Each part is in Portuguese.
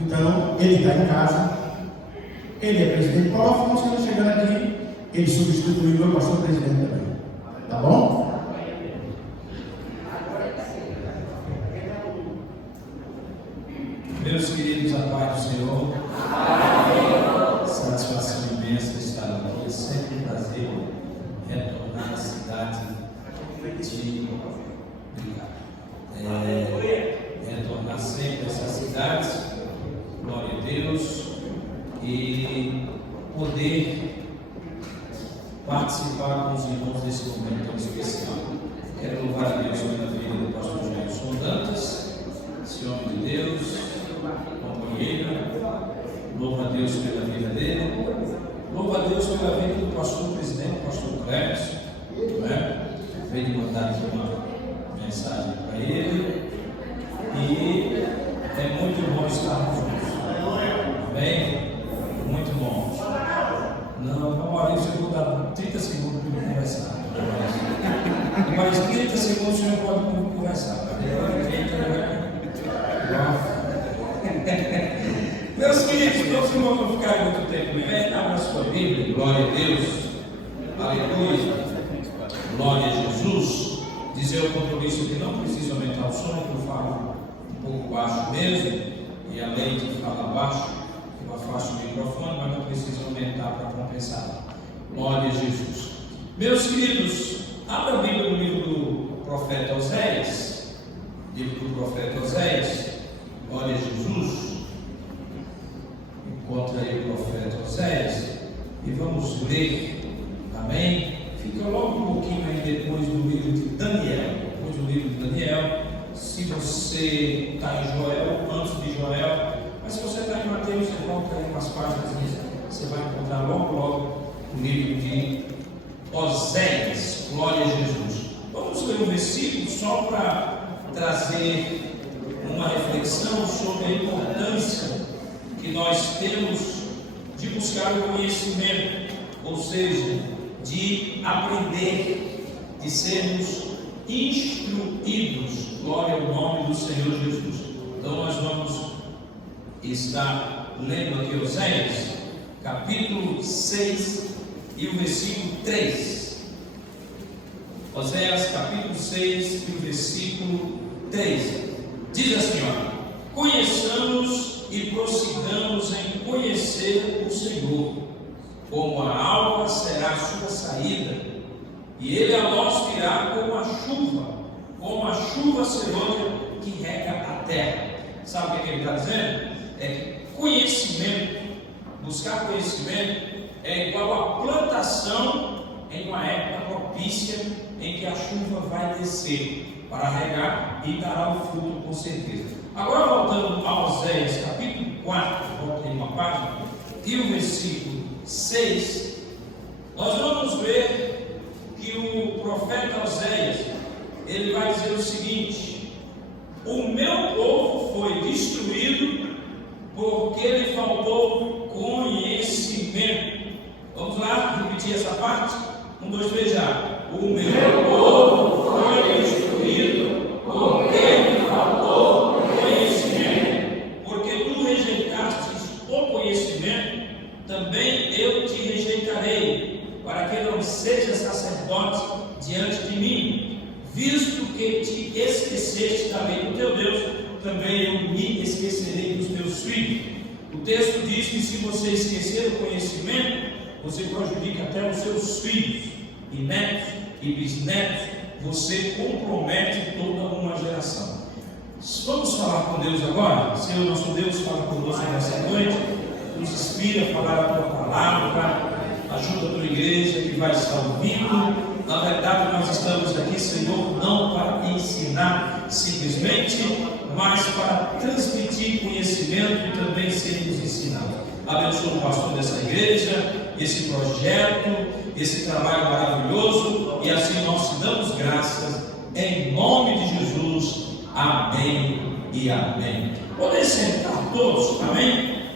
Então, ele está em casa, ele é presidente. Coloca o senhor chegando aqui, ele substituiu o meu pastor presidente também. Tá bom? Meus queridos, a paz do Senhor. Satisfação imensa estar aqui. É sempre um prazer retornar à cidade de retornar sempre a essas cidades, glória a Deus, e poder participar com os irmãos desse momento tão especial. Quero louvar a Deus pela vida do pastor Jailson Dantas, esse homem de Deus, companheiro. Louvo a Deus pela vida dele, louvo a Deus pela vida do pastor presidente, pastor Clécio, veio de mandar aqui uma mensagem para ele, e é muito bom estarmos juntos, amém? Muito bom. Não, Maurício, eu vou dar 30 segundos para ele conversar, mas 30 segundos o senhor pode conversar, Meus queridos, todos não vão ficar muito tempo em pé, abra sua Bíblia, glória a Deus, aleluia, glória a Jesus. Dizer ao compromisso que não precisa aumentar o som, que eu falo um pouco baixo mesmo, e além de falar baixo, eu afasto o microfone, mas não precisa aumentar para compensar. Glória a Jesus. Meus queridos, abra a Bíblia no livro do profeta Oséias, livro do profeta Oséias, glória a Jesus. Encontra aí o profeta Oséias e vamos ler, amém? Fica logo um pouquinho aí depois do livro de Daniel. Depois do livro de Daniel, se você está em Joel, antes de Joel, mas se você está em Mateus, você volta aí umas páginas, você vai encontrar logo o livro de Oséias, glória a Jesus. Vamos ler um versículo só para trazer uma reflexão sobre a importância que nós temos de buscar o conhecimento, ou seja, de aprender, de sermos instruídos, glória ao nome do Senhor Jesus. Então nós vamos estar lendo aqui Oséias, capítulo 6 e o versículo 3. Oséias, capítulo 6 e o versículo 3. Diz assim, conheçamos e prossigamos em conhecer o Senhor, como a alva será a sua saída, e ele a nós virá como a chuva serôdia que rega a terra. Sabe o que ele está dizendo? É que conhecimento, buscar conhecimento, é igual a plantação em uma época propícia em que a chuva vai descer para regar e dará o fruto com certeza. Agora voltando a Oséias, capítulo 4, volta em uma página, e o versículo 6, nós vamos ver que o profeta Oséias, ele vai dizer o seguinte: o meu povo foi destruído porque lhe faltou conhecimento. Vamos lá, repetir essa parte? 1, 2, 3 já. O meu povo foi destruído porque lhe faltou conhecimento. Porque tu rejeitastes o conhecimento, também eu te rejeitarei, para que não sejas sacerdote diante de mim. Visto que te esqueceste da lei do teu Deus, também eu me esquecerei dos teus filhos. O texto diz que se você esquecer o conhecimento, você prejudica até os seus filhos, e netos, e bisnetos, você compromete toda uma geração. Vamos falar com Deus agora? Senhor nosso Deus, fala conosco nessa noite, nos inspira a falar a tua palavra, ajuda a tua igreja que vai estar ouvindo. Na verdade, nós estamos aqui, Senhor, não para ensinar simplesmente, mas para transmitir conhecimento e também sermos ensinados. Abençoa o pastor dessa igreja, esse projeto, esse trabalho maravilhoso, e assim nós te damos graças, em nome de Jesus. Amém e amém. Podem sentar todos, amém?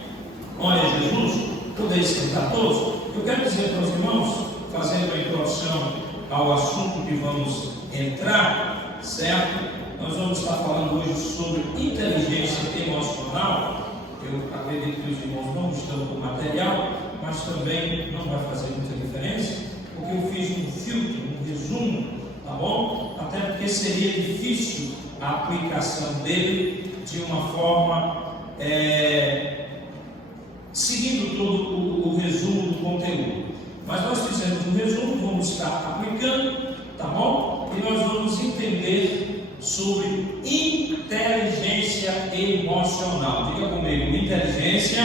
Glória a Jesus. Podem sentar todos. Eu quero dizer para os irmãos, fazendo a introdução ao assunto que vamos entrar, certo? Nós vamos estar falando hoje sobre inteligência emocional. Eu acredito que os irmãos não estão com material, mas também não vai fazer muita diferença, porque eu fiz um filtro, um resumo, tá bom? Até porque seria difícil a aplicação dele de uma forma seguindo todo o resumo do conteúdo. Mas nós fizemos um resumo, vamos estar aplicando, tá bom? E nós vamos entender sobre inteligência emocional. Diga comigo, inteligência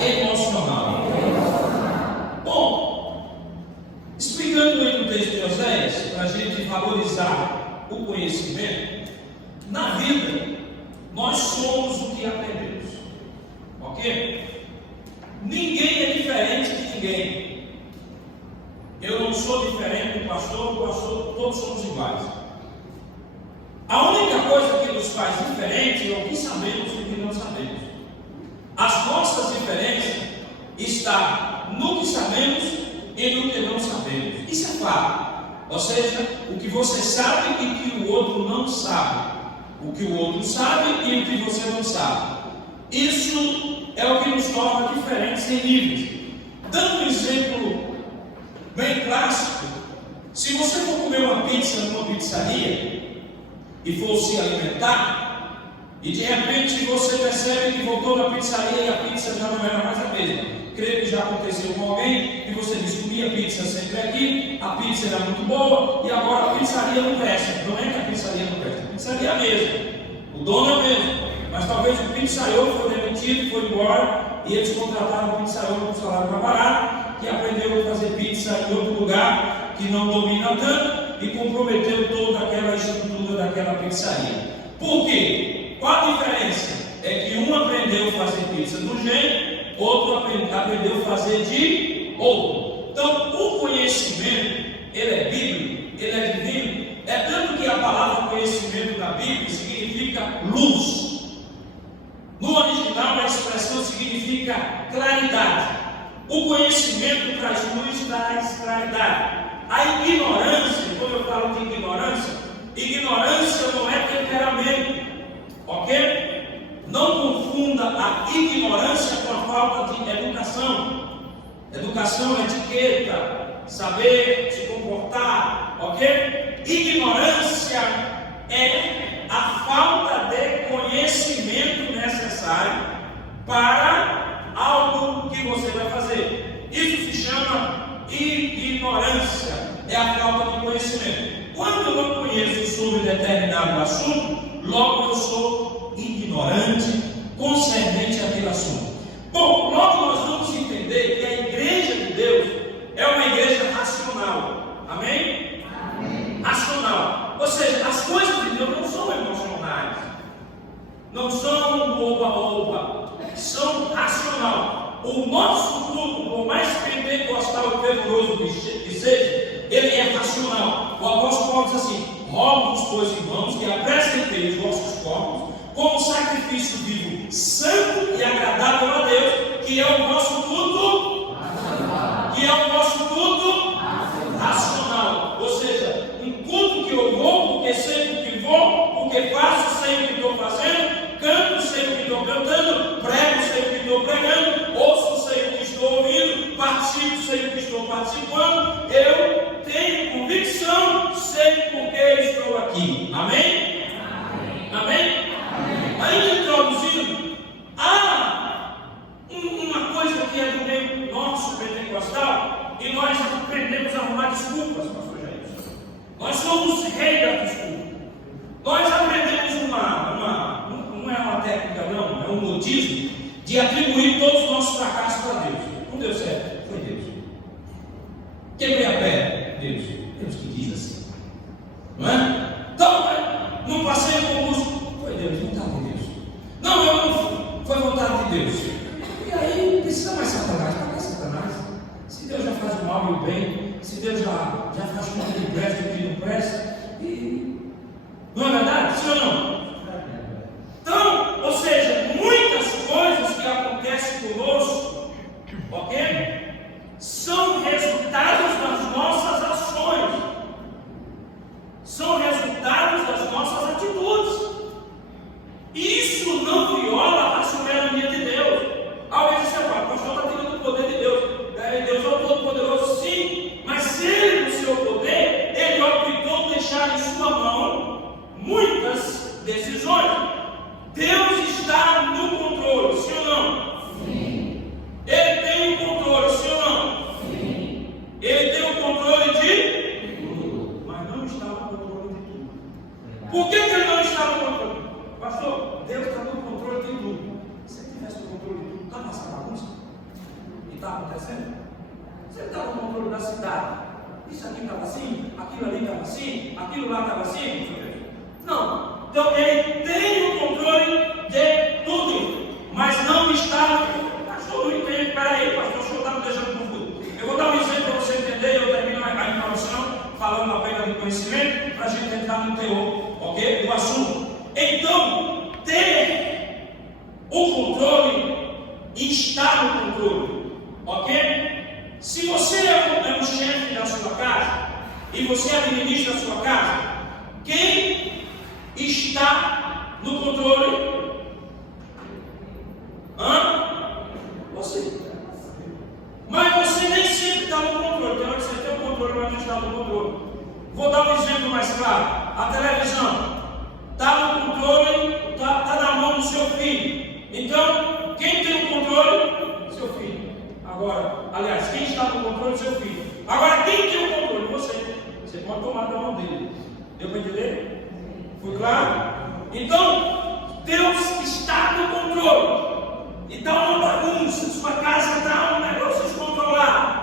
emocional. Bom, explicando aí no texto de Oséias, para a gente valorizar o conhecimento, na vida nós somos o que aprendemos, ok? Ninguém é diferente de ninguém. Eu não sou diferente do pastor, todos somos iguais. A única coisa que nos faz diferente é o que sabemos e o que não sabemos. As nossas diferenças estão no que sabemos e no que não sabemos. Isso é claro. Ou seja, o que você sabe e que o outro não sabe. O que o outro sabe e o que você não sabe. Isso é o que nos torna diferentes em níveis. Dando um exemplo bem clássico, se você for comer uma pizza numa pizzaria e for se alimentar, e de repente você percebe que voltou na pizzaria e a pizza já não era mais a mesma. Creio que já aconteceu com alguém e você diz: comia pizza sempre aqui, a pizza era muito boa e agora a pizzaria não presta. Não é que a pizzaria não presta, a pizzaria é a mesma, o dono é o mesmo, mas talvez o pizzaiolo foi demitido, foi embora e eles contrataram o pizzaiolo com salário mais barato, que aprendeu a fazer pizza em outro lugar que não domina tanto e comprometeu toda aquela estrutura daquela pizzaria. Por quê? Qual a diferença? É que um aprendeu a fazer pizza de um jeito, outro aprendeu a fazer de outro. Então, o conhecimento, ele é bíblico, ele é divino. É tanto que a palavra conhecimento na Bíblia significa luz. No original, a expressão significa claridade. O conhecimento traz luz, traz claridade. A ignorância, quando eu falo de ignorância não é temperamento, ok? Não confunda a ignorância com a falta de educação. Educação é etiqueta, saber se comportar, ok? Ignorância é a falta de conhecimento necessário para algo que você vai fazer. Isso se chama ignorância, é a falta de conhecimento. Quando eu não conheço sobre determinado assunto, logo eu sou ignorante concernente àquele assunto. Bom, logo nós vamos entender que a igreja de Deus é uma igreja racional. Amém? Amém. Racional. Ou seja, as coisas de Deus não são emocionais, não são do oba-oba, são racional. O nosso culto, por mais pentecostal e fervoroso que seja, ele é racional. O apóstolo Paulo diz assim: rogo-vos, pois, irmãos, que apresentem os vossos corpos como sacrifício vivo, santo e agradável a Deus, que é o nosso culto racional. Que é o nosso culto racional. Ou seja, um culto que eu vou, porque sei o que vou, porque faço, sei o que estou fazendo, canto, sei o que estou cantando, prego, sei o que estou pregando, ouço, sei o que estou ouvindo, participo, sei o que estou participando. Eu tenho convicção, sei por que estou aqui. Amém? Amém? Amém? Ainda introduzindo, há uma coisa que é do meio nosso pentecostal, e nós aprendemos a arrumar desculpas, pastor Jair. Nós somos rei da desculpa. Nós aprendemos não é uma técnica não, é um modismo de atribuir todos os nossos fracassos para Deus. Não deu certo, foi Deus. Quebrei a perna, Deus que diz assim, não é? Então, não passei no concurso, foi Deus, vontade de Deus. Não, eu não, foi vontade de Deus. E aí, precisa mais Satanás, para que Satanás? Se Deus já faz o mal e o bem, se Deus já faz com que ele presta e o que não presta, e não é verdade? Sim ou não? Então, ou seja, muitas coisas que acontecem conosco, ok? São resultados das nossas ações, são resultados das nossas atitudes. Isso não viola a acontecendo? Você está no controle da cidade. Isso aqui estava assim, aquilo ali estava assim, aquilo lá estava assim. Não. Então ele tem o controle de tudo, mas não está. Pastor, não entende. Peraí, pastor, o senhor está me deixando confuso. Eu vou dar um exemplo para você entender. Eu termino a informação falando apenas do conhecimento, para a gente entrar no teor, ok? Do assunto. Então, ter o controle e estar no controle, ok? Se você é um chefe da sua casa e você administra a sua casa, quem está no controle? Você. Mas você nem sempre está no controle. Tem hora que você tem o controle, mas não está no controle. Vou dar um exemplo mais claro. A televisão está no controle, está na mão do seu filho. Então, quem tem o controle? Seu filho. Agora, aliás, quem está no controle? Seu filho. Agora, quem tem o controle? Você. Você pode tomar da mão dele. Deu para entender? Foi claro? Então, Deus está no controle. Então, uma bagunça, sua casa está um negócio descontrolado.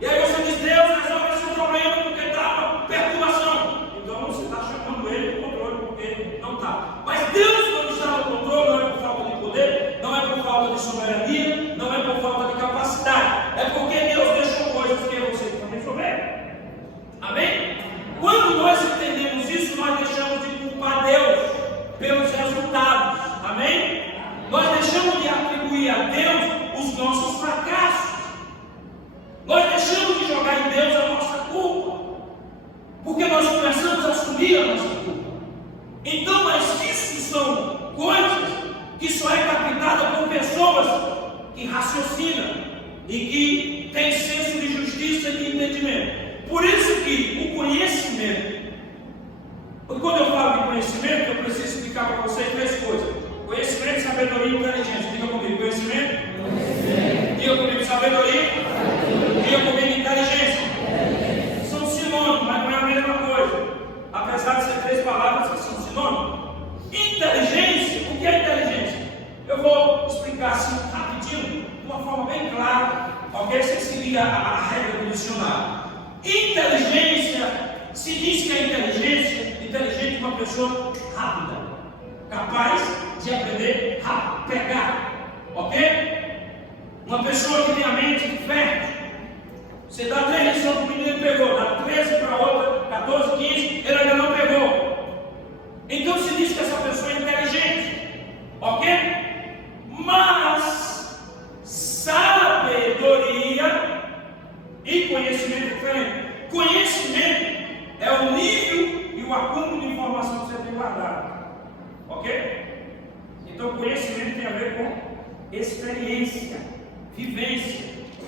E aí você diz, Deus resolve esse problema porque está uma perturbação. Então você está chamando ele do controle porque não está. Mas Deus não está no controle, não é por falta de poder, não é por falta de soberania, não é por falta de capacidade. É porque Deus deixou coisas que você pode resolver. Amém? Quando nós entendemos isso, nós deixamos de culpar Deus pelos resultados. Amém? Nós deixamos de atribuir a Deus os nossos fracassos. Nós deixamos de jogar em Deus a nossa culpa. Porque nós começamos a assumir a nossa culpa. Então, mas isso são coisas que só é captada por pessoas que raciocinam e que têm senso de justiça e de entendimento. Por isso que o conhecimento, quando eu falo de conhecimento, eu preciso explicar para vocês três coisas. Conhecimento, sabedoria e inteligência. Diga comigo, conhecimento. Diga comigo, sabedoria. Diga comigo, inteligência. São sinônimos, mas não é a mesma coisa. Apesar de ser três palavras que são sinônimos. Inteligência, o que é inteligência? Eu vou explicar assim rapidinho, de uma forma bem clara, ok? Sem seguir a regra do dicionário. Inteligência, se diz que a inteligente é uma pessoa rápida, capaz de aprender rápido, pegar, ok? Uma pessoa que tem a mente fértil. Você dá 3 lições para o menino, ele pegou, dá 13 para outra, 14, 15, ele ainda não pegou. Então se diz que essa pessoa é inteligente, ok? Mas sabedoria e conhecimento é diferente. Conhecimento é o nível e o acúmulo de informação que você tem guardado, ok? Então, conhecimento tem a ver com experiência, vivência.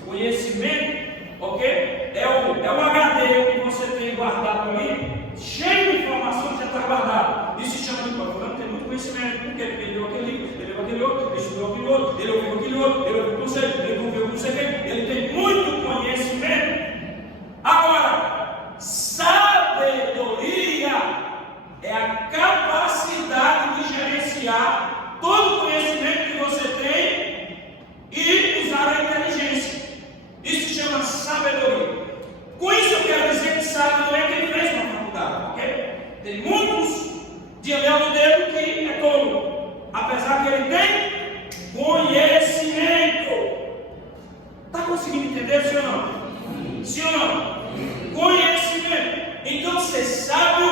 Conhecimento, ok? É o HD que você tem guardado ali, cheio de informação que já está guardado. Isso se chama de fulano tem muito conhecimento. Por quê? Porque ele leu aquele livro, ele leu aquele outro, ele estudou aquele outro, ele ouviu aquele outro, ele ouviu o conceito, ele ouviu o conceito, ele tem muito conhecimento. Agora, sabedoria é a capacidade de gerenciar todo o conhecimento que você tem e usar a inteligência. Isso se chama sabedoria. Com isso eu quero dizer que sábio não é quem fez uma faculdade, ok? Tem muitos de anel no dedo que é tolo, apesar que ele tem conhecimento. Está conseguindo entender, sim ou não? Sim ou não? Conhecimento. Então ser sábio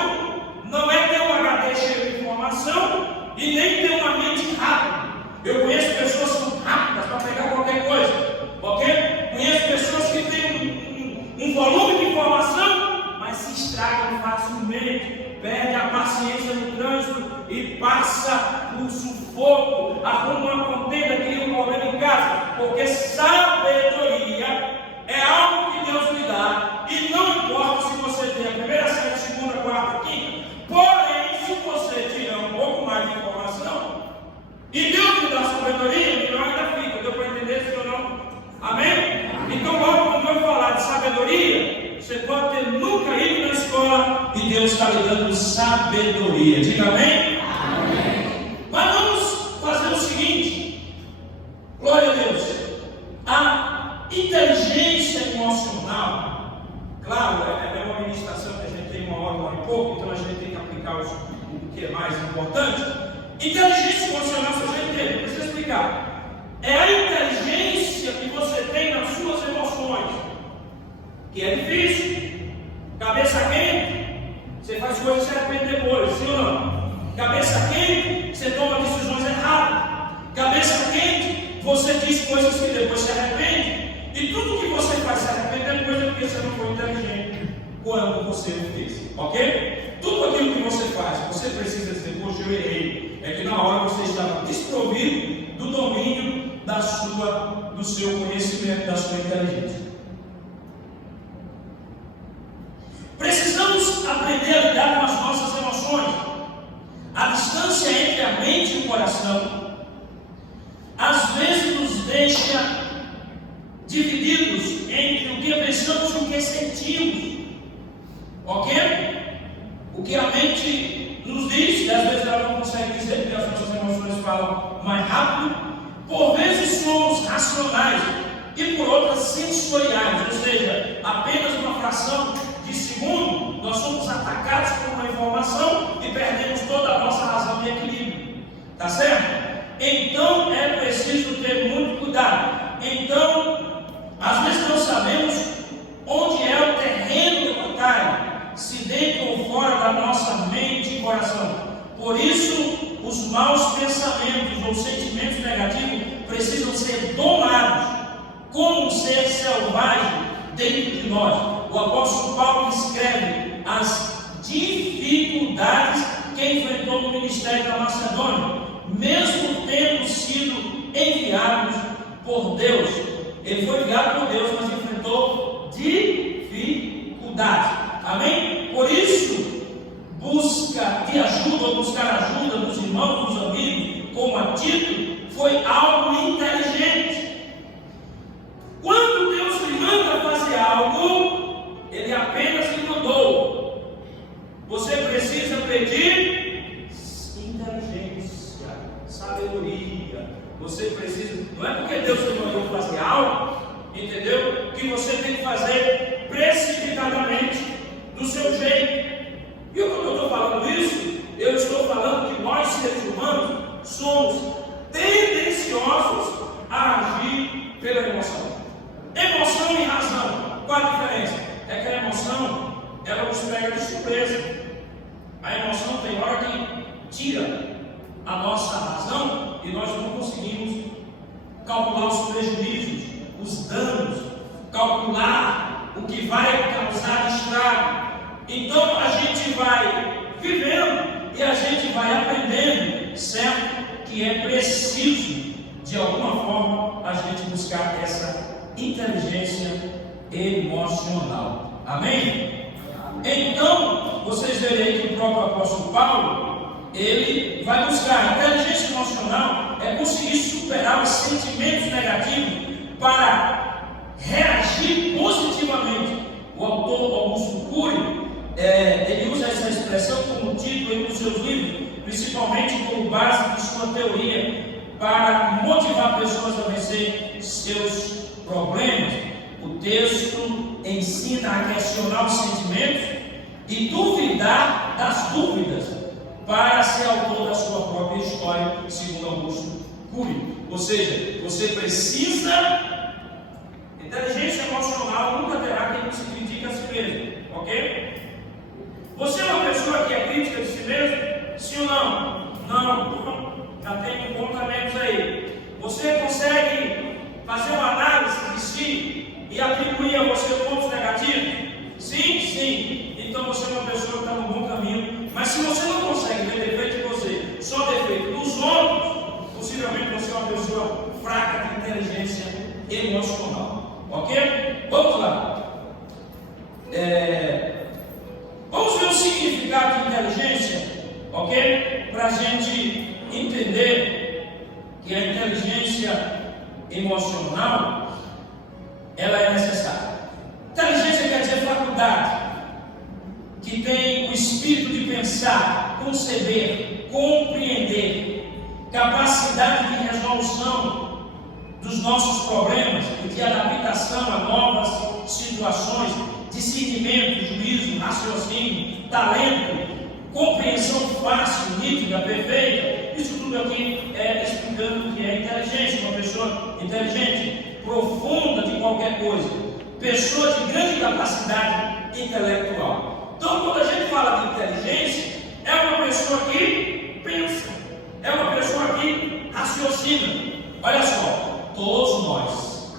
não é ter um HD cheio de informação e nem ter uma mente rápida. Eu conheço pessoas que são rápidas para pegar qualquer coisa, ok? Conheço pessoas que têm um volume de informação, mas se estragam facilmente, perde a paciência no trânsito e passa por sufoco, arruma uma contenda, cria um problema em casa, porque sabedoria é algo que Deus lhe dá, e não importa se você tem a primeira série, segunda, quarta, quinta, porém, se você tiver um pouco mais de informação, e Deus lhe dá sabedoria, melhor ainda fica. Deu para entender isso ou não? Amém? Então, logo quando eu falar de sabedoria, você pode ter nunca ido na escola, e Deus está lhe dando sabedoria. Diga amém? Amém. Mas vamos fazer o seguinte, glória a Deus. A inteligência emocional, claro, é uma ministração que a gente tem 1 hora, 1 hora e pouco, então a gente tem que aplicar o que é mais importante. Inteligência emocional, você já entende, não precisa explicar. É a inteligência que você tem nas suas emoções, que é difícil. Cabeça quente, você faz coisas que se arrepende depois, sim ou não? Cabeça quente, você toma decisões erradas. Cabeça quente, você diz coisas que depois se arrepende. E tudo que você faz se arrepende depois é porque você não foi inteligente quando você o fez, ok? Tudo aquilo que você faz, você precisa dizer, poxa, eu errei. É que na hora você estava desprovido do domínio do seu conhecimento, da sua inteligência. Precisamos aprender a lidar com as nossas emoções. A distância entre a mente e o coração às vezes nos deixa divididos entre o que pensamos e o que sentimos, ok? O que a mente nos diz, e às vezes ela não consegue dizer, porque as nossas emoções falam mais rápido. Por vezes somos racionais e por outras sensoriais, ou seja, apenas uma fração de segundo nós somos atacados por uma informação e perdemos toda a nossa razão de equilíbrio, tá certo? Então é preciso ter muito cuidado. Então, às vezes não sabemos onde é o terreno da batalha, se dentro ou fora da nossa mente e coração. Por isso, os maus pensamentos ou sentimentos negativos precisam ser domados como um ser selvagem dentro de nós. O apóstolo Paulo escreve as dificuldades que enfrentou no ministério da Macedônia, mesmo tendo sido enviados por Deus. Ele foi enviado por Deus, mas enfrentou dificuldades. Amém? Por isso, busca de ajuda, ou buscar ajuda dos irmãos, dos amigos, como a Tito, foi algo inteligente. Quando Deus lhe manda fazer algo, Ele apenas lhe mandou. Você precisa pedir inteligência, sabedoria. Você precisa, não é porque Deus lhe mandou fazer algo, entendeu? Que você tem que fazer precipitadamente, do seu jeito. E quando eu estou falando isso, eu estou falando que nós, seres humanos, somos tendenciosos a agir pela emoção. Emoção e razão. Qual a diferença? É que a emoção, ela nos pega de surpresa. A emoção tem hora que tira a nossa razão e nós não conseguimos calcular os prejuízos, os danos, calcular o que vai causar estrago. Então a gente vai vivendo e a gente vai aprendendo, certo? Que é preciso, de alguma forma, a gente buscar essa inteligência emocional. Amém? Então, vocês verem aí que o próprio apóstolo Paulo, ele vai buscar. A inteligência emocional é conseguir superar os sentimentos negativos para reagir positivamente. O autor Augusto Cury, ele usa essa expressão como título em um dos seus livros, principalmente como base de sua teoria, para motivar pessoas a vencer seus problemas. O texto ensina a questionar os sentimentos e duvidar das dúvidas para ser autor da sua própria história, segundo Augusto Cury. Ou seja, você precisa. Inteligência emocional nunca terá quem se critique a si mesmo, ok? Você é uma pessoa que é crítica de si mesmo? Sim ou não? Não, já tem comportamentos aí. Você consegue fazer uma análise de si e atribuir a você pontos negativos? Sim, sim. Então você é uma pessoa que está no bom caminho. Mas se você não consegue ver defeito em você, só defeito nos outros, possivelmente você é uma pessoa fraca de inteligência emocional. Ok? Vamos lá. Vamos ver o significado de inteligência, ok? Para a gente entender que a inteligência emocional, ela é necessária. Inteligência quer dizer faculdade, que tem o espírito de pensar, conceber, compreender, capacidade de resolução, dos nossos problemas e de adaptação a novas situações, discernimento, juízo, raciocínio, talento, compreensão fácil, nítida, perfeita. Isso tudo aqui é explicando o que é inteligência. Uma pessoa inteligente, profunda de qualquer coisa, pessoa de grande capacidade intelectual. Então, quando a gente fala de inteligência, é uma pessoa que pensa, é uma pessoa que raciocina. Olha só, todos nós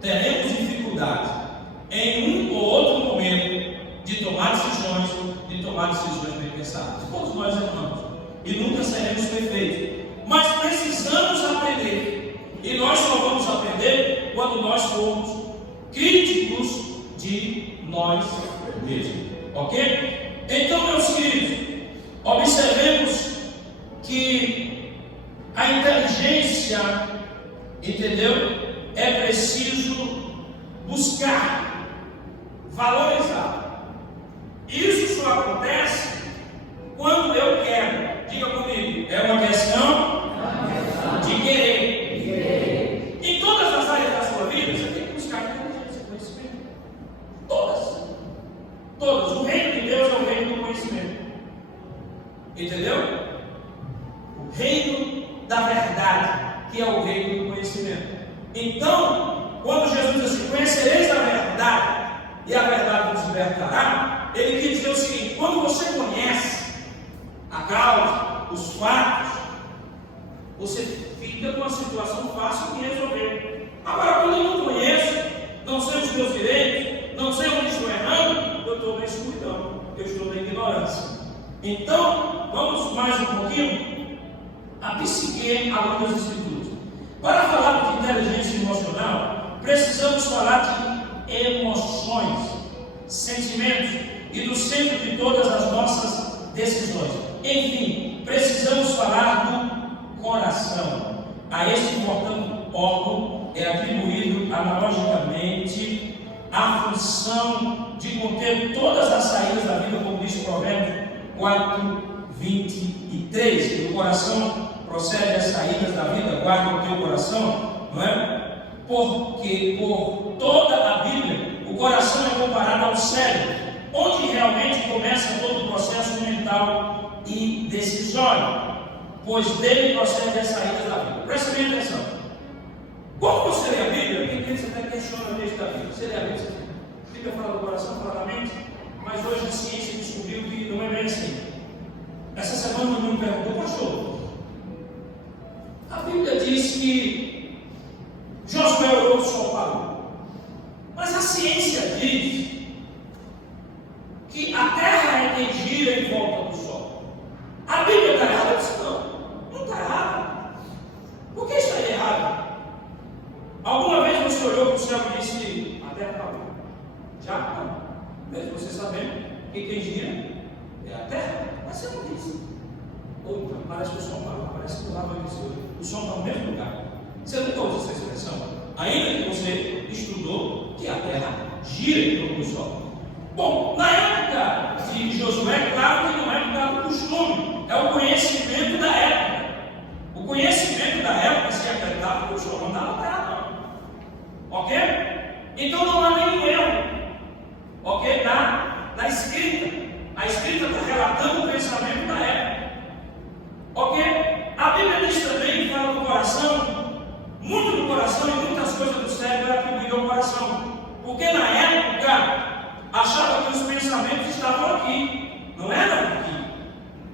teremos dificuldade em um ou outro momento de tomar decisões bem pensadas. Todos nós erramos e nunca seremos perfeitos, mas precisamos aprender, e nós só vamos aprender quando nós formos críticos de nós mesmos, ok? Então, meus queridos, observemos que a inteligência, entendeu? É preciso buscar, valorizar. Isso só acontece quando eu quero. Diga comigo, é uma questão de querer. Em todas as áreas da sua vida, você tem que buscar inteligência, conhecimento. Todas. O reino de Deus é o reino do conhecimento. Entendeu? O reino da verdade, que é o reino do conhecimento. Então, quando Jesus diz assim, conhecereis a verdade, e a verdade vos libertará, ele quer dizer o seguinte: quando você conhece a causa, os fatos, você fica com a situação fácil de resolver. Agora, quando eu não conheço, não sei os meus direitos, não sei onde estou errando, eu estou na escuridão, eu estou na ignorância. Então, vamos mais um pouquinho a psique à luz das Escrituras. Para falar de inteligência emocional, precisamos falar de emoções, sentimentos e do centro de todas as nossas decisões. Enfim, precisamos falar do coração. A este, portanto, órgão é atribuído analogicamente a função de conter todas as saídas da vida, como diz Provérbios 4:23. O coração procede as saídas da vida, guarda o teu coração, não é? Porque por toda a Bíblia, o coração é comparado ao cérebro, onde realmente começa todo o processo mental e decisório, pois dele procede as saídas da vida. Presta bem atenção. Quando você lê a Bíblia, tem gente que até questiona o texto da Bíblia. Você lê a Bíblia, a Bíblia fala do coração, fala da mente, mas hoje a ciência descobriu que não é bem assim. Essa semana me perguntou, pastor, a Bíblia diz que Josué orou, o sol parou. Mas a ciência diz que a terra é que gira em volta do sol. A Bíblia está errada? Eu disse, não está errada. Por que está errado? Alguma vez você olhou para o céu e disse, a terra parou? Já não. Mesmo você sabendo que quem gira é a terra, mas você não disse. Ou então, parece que o som parou, parece que o lado o som está no mesmo lugar. Você nunca usa essa expressão, ainda que você estudou que a terra gira em torno do sol. Bom, na época de Josué, claro que não é por causa do costume, é o conhecimento da época. O conhecimento da época se acreditava que o sol não estava na terra, não. Ok? Então não há nenhum erro, ok? Na escrita. A escrita está relatando o pensamento da época. Ok? A Bíblia diz também que fala do coração, muito do coração e muitas coisas do cérebro é atribuído ao coração. Porque na época achava que os pensamentos estavam aqui, não eram aqui.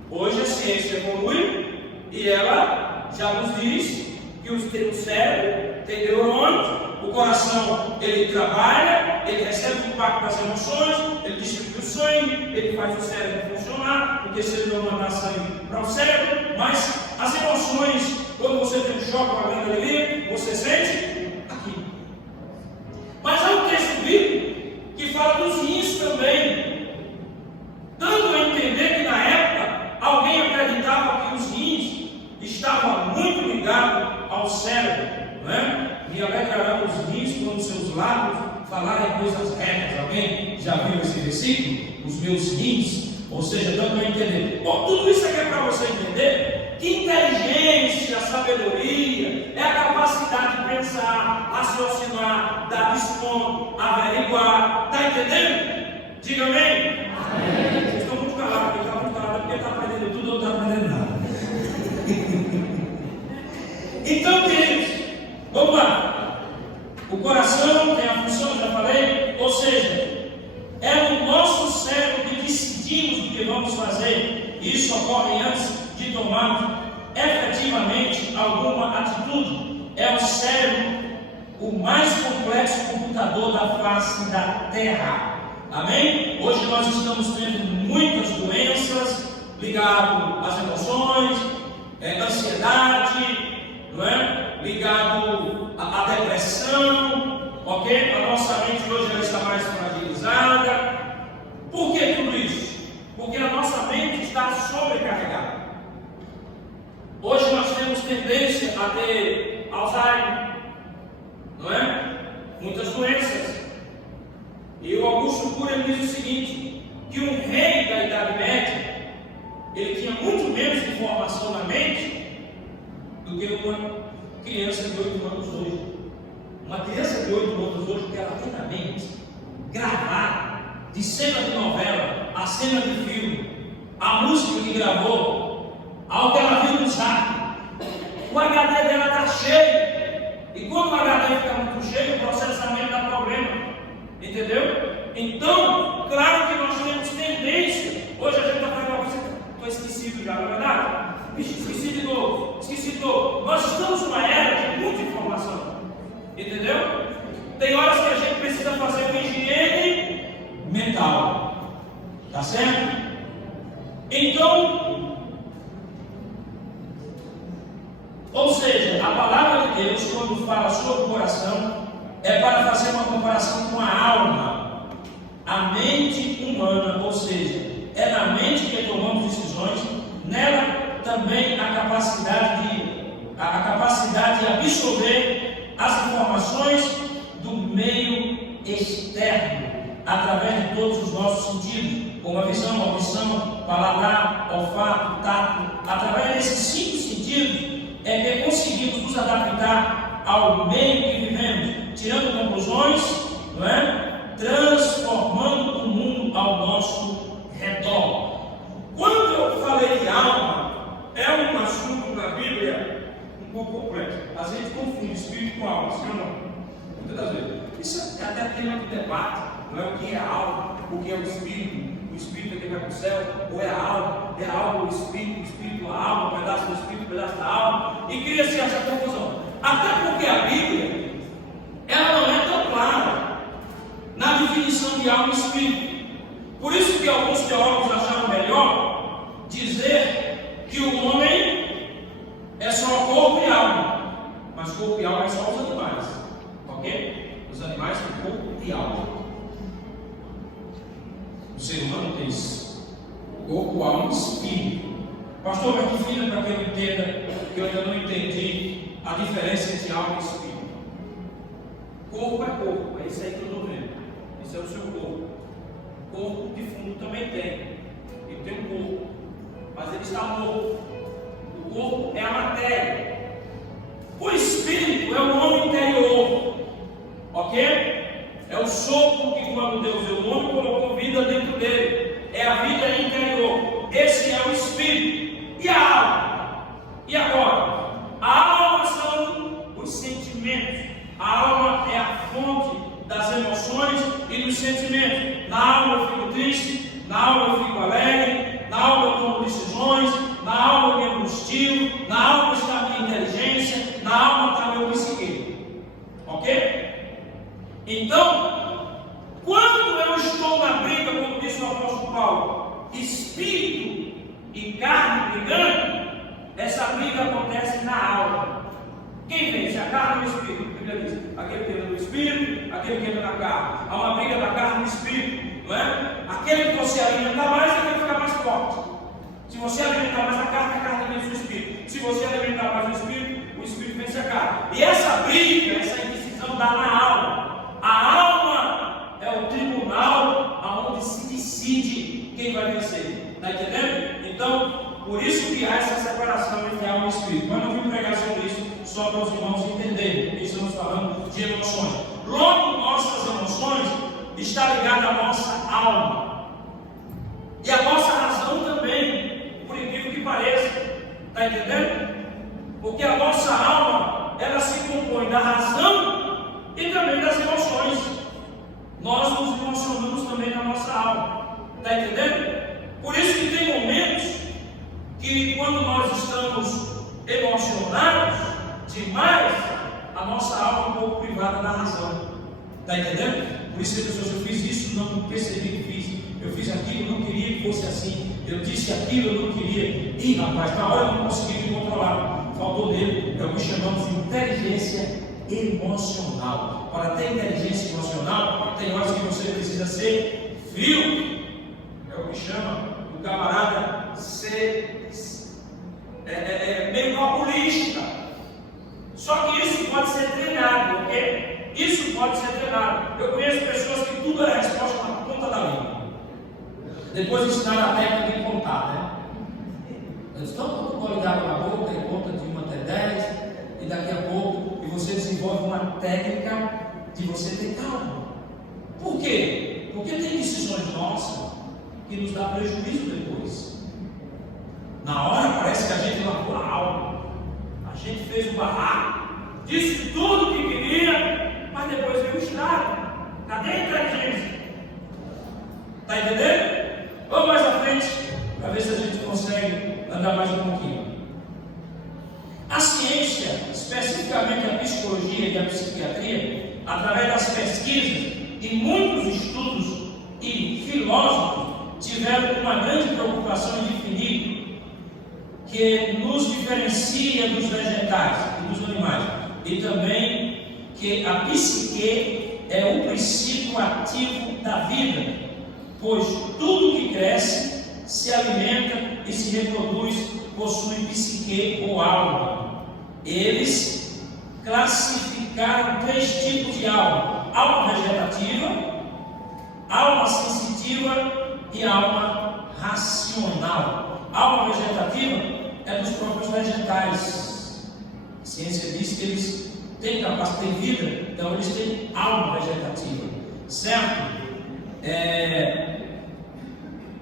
Hoje a ciência evolui e ela já nos diz que o cérebro tem neurônios, o coração ele trabalha, ele recebe o impacto das emoções, ele distribui o sangue, ele faz o cérebro funcionar, porque se ele não mandar sangue para o cérebro, mas as emoções, quando você tem um choque, uma grande alegria, você sente aqui. Mas há um texto bíblico que fala dos rins também, dando a entender que na época alguém acreditava que os rins estavam muito ligados ao cérebro, não é? Me alegrarão os rins quando seus lábios falarem coisas retas. Alguém já viu esse versículo? Os meus rins, ou seja, dando a entender. Bom, tudo isso aqui é para você entender que inteligência, sabedoria, é a capacidade de pensar, Diga amém. Vocês estão muito calados, porque está muito calado, porque está aprendendo tudo ou não está aprendendo nada. Então, queridos, vamos lá. O coração tem a função, já falei, ou seja, é o nosso cérebro que decidimos o que vamos fazer. E isso ocorre antes de tomarmos efetivamente alguma atitude. É o cérebro o mais complexo computador da face da Terra. Amém? Hoje nós estamos tendo muitas doenças ligadas às emoções, ansiedade, não é? Ligado à depressão, ok? A nossa mente hoje ela está mais fragilizada. Por que tudo isso? Porque a nossa mente está sobrecarregada. Hoje nós temos tendência a ter Alzheimer, não é? Muitas doenças. E o Augusto Cury diz o seguinte, que um rei da Idade Média, ele tinha muito menos informação na mente do que uma criança de 8 anos hoje. Uma criança de 8 anos hoje, que ela tem na mente gravar de cena de novela, a cena de filme, a música que gravou, algo que ela viu no zap. O HD dela está cheio. E quando o HD fica muito cheio, o processamento dá problema. Entendeu? Então, claro que nós temos tendência. Hoje a gente está fazendo uma coisa, estou esquecido já, não é verdade? Vixe, esqueci de novo, esqueci de novo. Nós estamos numa era de muita informação. Entendeu? Tem horas que a gente precisa fazer uma higiene mental. Tá certo? Então, ou seja, a palavra de Deus, quando fala sobre o coração, é para fazer uma comparação com a alma, a mente humana, ou seja, é na mente que tomamos decisões, nela também a capacidade de absorver as informações do meio externo, através de todos os nossos sentidos, como a visão, audição, paladar, olfato, tato. Através desses 5 sentidos é que conseguimos nos adaptar ao meio que vivemos, tirando conclusões, não é? Transformando o mundo ao nosso redor. Quando eu falei de alma, é um assunto na Bíblia um pouco complexo. Às vezes confunde espírito com alma, sim ou não? Muitas vezes. Isso é até tema de debate, não é? O que é a alma, o que é o espírito é que vai para o céu, ou é a alma, o espírito, a alma, um pedaço do espírito, um pedaço da alma, e cria-se essa confusão. Até porque a Bíblia, ela não é tão clara na definição de alma e espírito. Por isso que alguns teólogos acharam melhor dizer que o homem é só corpo e alma, mas corpo e alma é só os animais, ok? Os animais têm corpo e alma. O ser humano tem corpo, alma e espírito. Pastor, mas defina para que eu entenda, que eu ainda não entendi a diferença entre alma e espírito. Corpo é corpo, é isso aí que eu estou vendo. Esse é o seu corpo. Corpo de fundo também tem. Ele tem um corpo, mas ele está morto. O corpo é a matéria. O espírito é o homem interior, ok? É o sopro que, quando Deus deu o homem, colocou vida dentro dele. É a vida interior. Esse é o espírito. E a alma? E agora? A alma são os sentimentos. A alma é a fonte das emoções e dos sentimentos. Na alma eu fico triste, na alma eu fico alegre, na alma eu tomo decisões, na alma eu me angustio, na alma está a minha inteligência, na alma está meu psique. Ok? Então, quando eu estou na briga, como disse o apóstolo Paulo, espírito e carne brigando, essa briga acontece na alma. Quem vence? A carne ou o espírito? A Bíblia diz, aquele que entra no espírito, aquele que entra na carne. Há uma briga da carne e do espírito, não é? Aquele que você alimentar mais, ele vai ficar mais forte. Se você alimentar mais a carne vence o espírito. Se você alimentar mais o espírito vence a carne. E essa briga, essa indecisão dá na alma. A alma é o tribunal onde se decide quem vai vencer. Está entendendo? Então, por isso que há essa separação entre alma e espírito. Mas não vim pregar sobre isso só para os irmãos entenderem, porque estamos falando de emoções. Logo, nossas emoções está ligado à nossa alma. E a nossa razão também, por incrível que pareça. Está entendendo? Porque a nossa alma, ela se compõe da razão e também das emoções. Nós nos emocionamos também na nossa alma. Está entendendo? Por isso que tem momentos que quando nós estamos emocionados demais, a nossa alma é um pouco privada da razão. Está entendendo? Por isso que pessoas, eu fiz isso, não percebi que fiz. Eu fiz aquilo, não queria que fosse assim. Eu disse aquilo, eu não queria. Ih, rapaz, na hora eu não consegui me controlar. Faltou dele. É o que chamamos de inteligência emocional. Para ter inteligência emocional, tem horas que você precisa ser frio. É o que chama o camarada ser meio calculista. Só que isso pode ser treinado, ok? Isso pode ser treinado. Eu conheço pessoas que tudo é resposta na ponta da língua. Depois ensinaram a técnica de contar, né? Então, tu pode dar na boca e conta de 1 até 10, e daqui a pouco, e você desenvolve uma técnica de você ter calma. Por quê? Porque tem decisões nossas que nos dá prejuízo depois. Na hora parece que a gente lavou a alma, a gente fez o barraco, disse tudo que queria, mas depois veio o estrago. Cadê a inteligência? Está entendendo? Vamos mais à frente, para ver se a gente consegue andar mais um pouquinho. A ciência, especificamente a psicologia e a psiquiatria, através das pesquisas e muitos estudos e filósofos, tiveram uma grande preocupação em definir que nos diferencia dos vegetais e dos animais, e também que a psique é o princípio ativo da vida, pois tudo que cresce, se alimenta e se reproduz possui psique ou alma. Eles classificaram 3 tipos de alma: alma vegetativa, alma sensitiva e alma racional. Alma vegetativa é dos próprios vegetais. A ciência diz que eles têm capacidade de vida, então eles têm alma vegetativa, certo?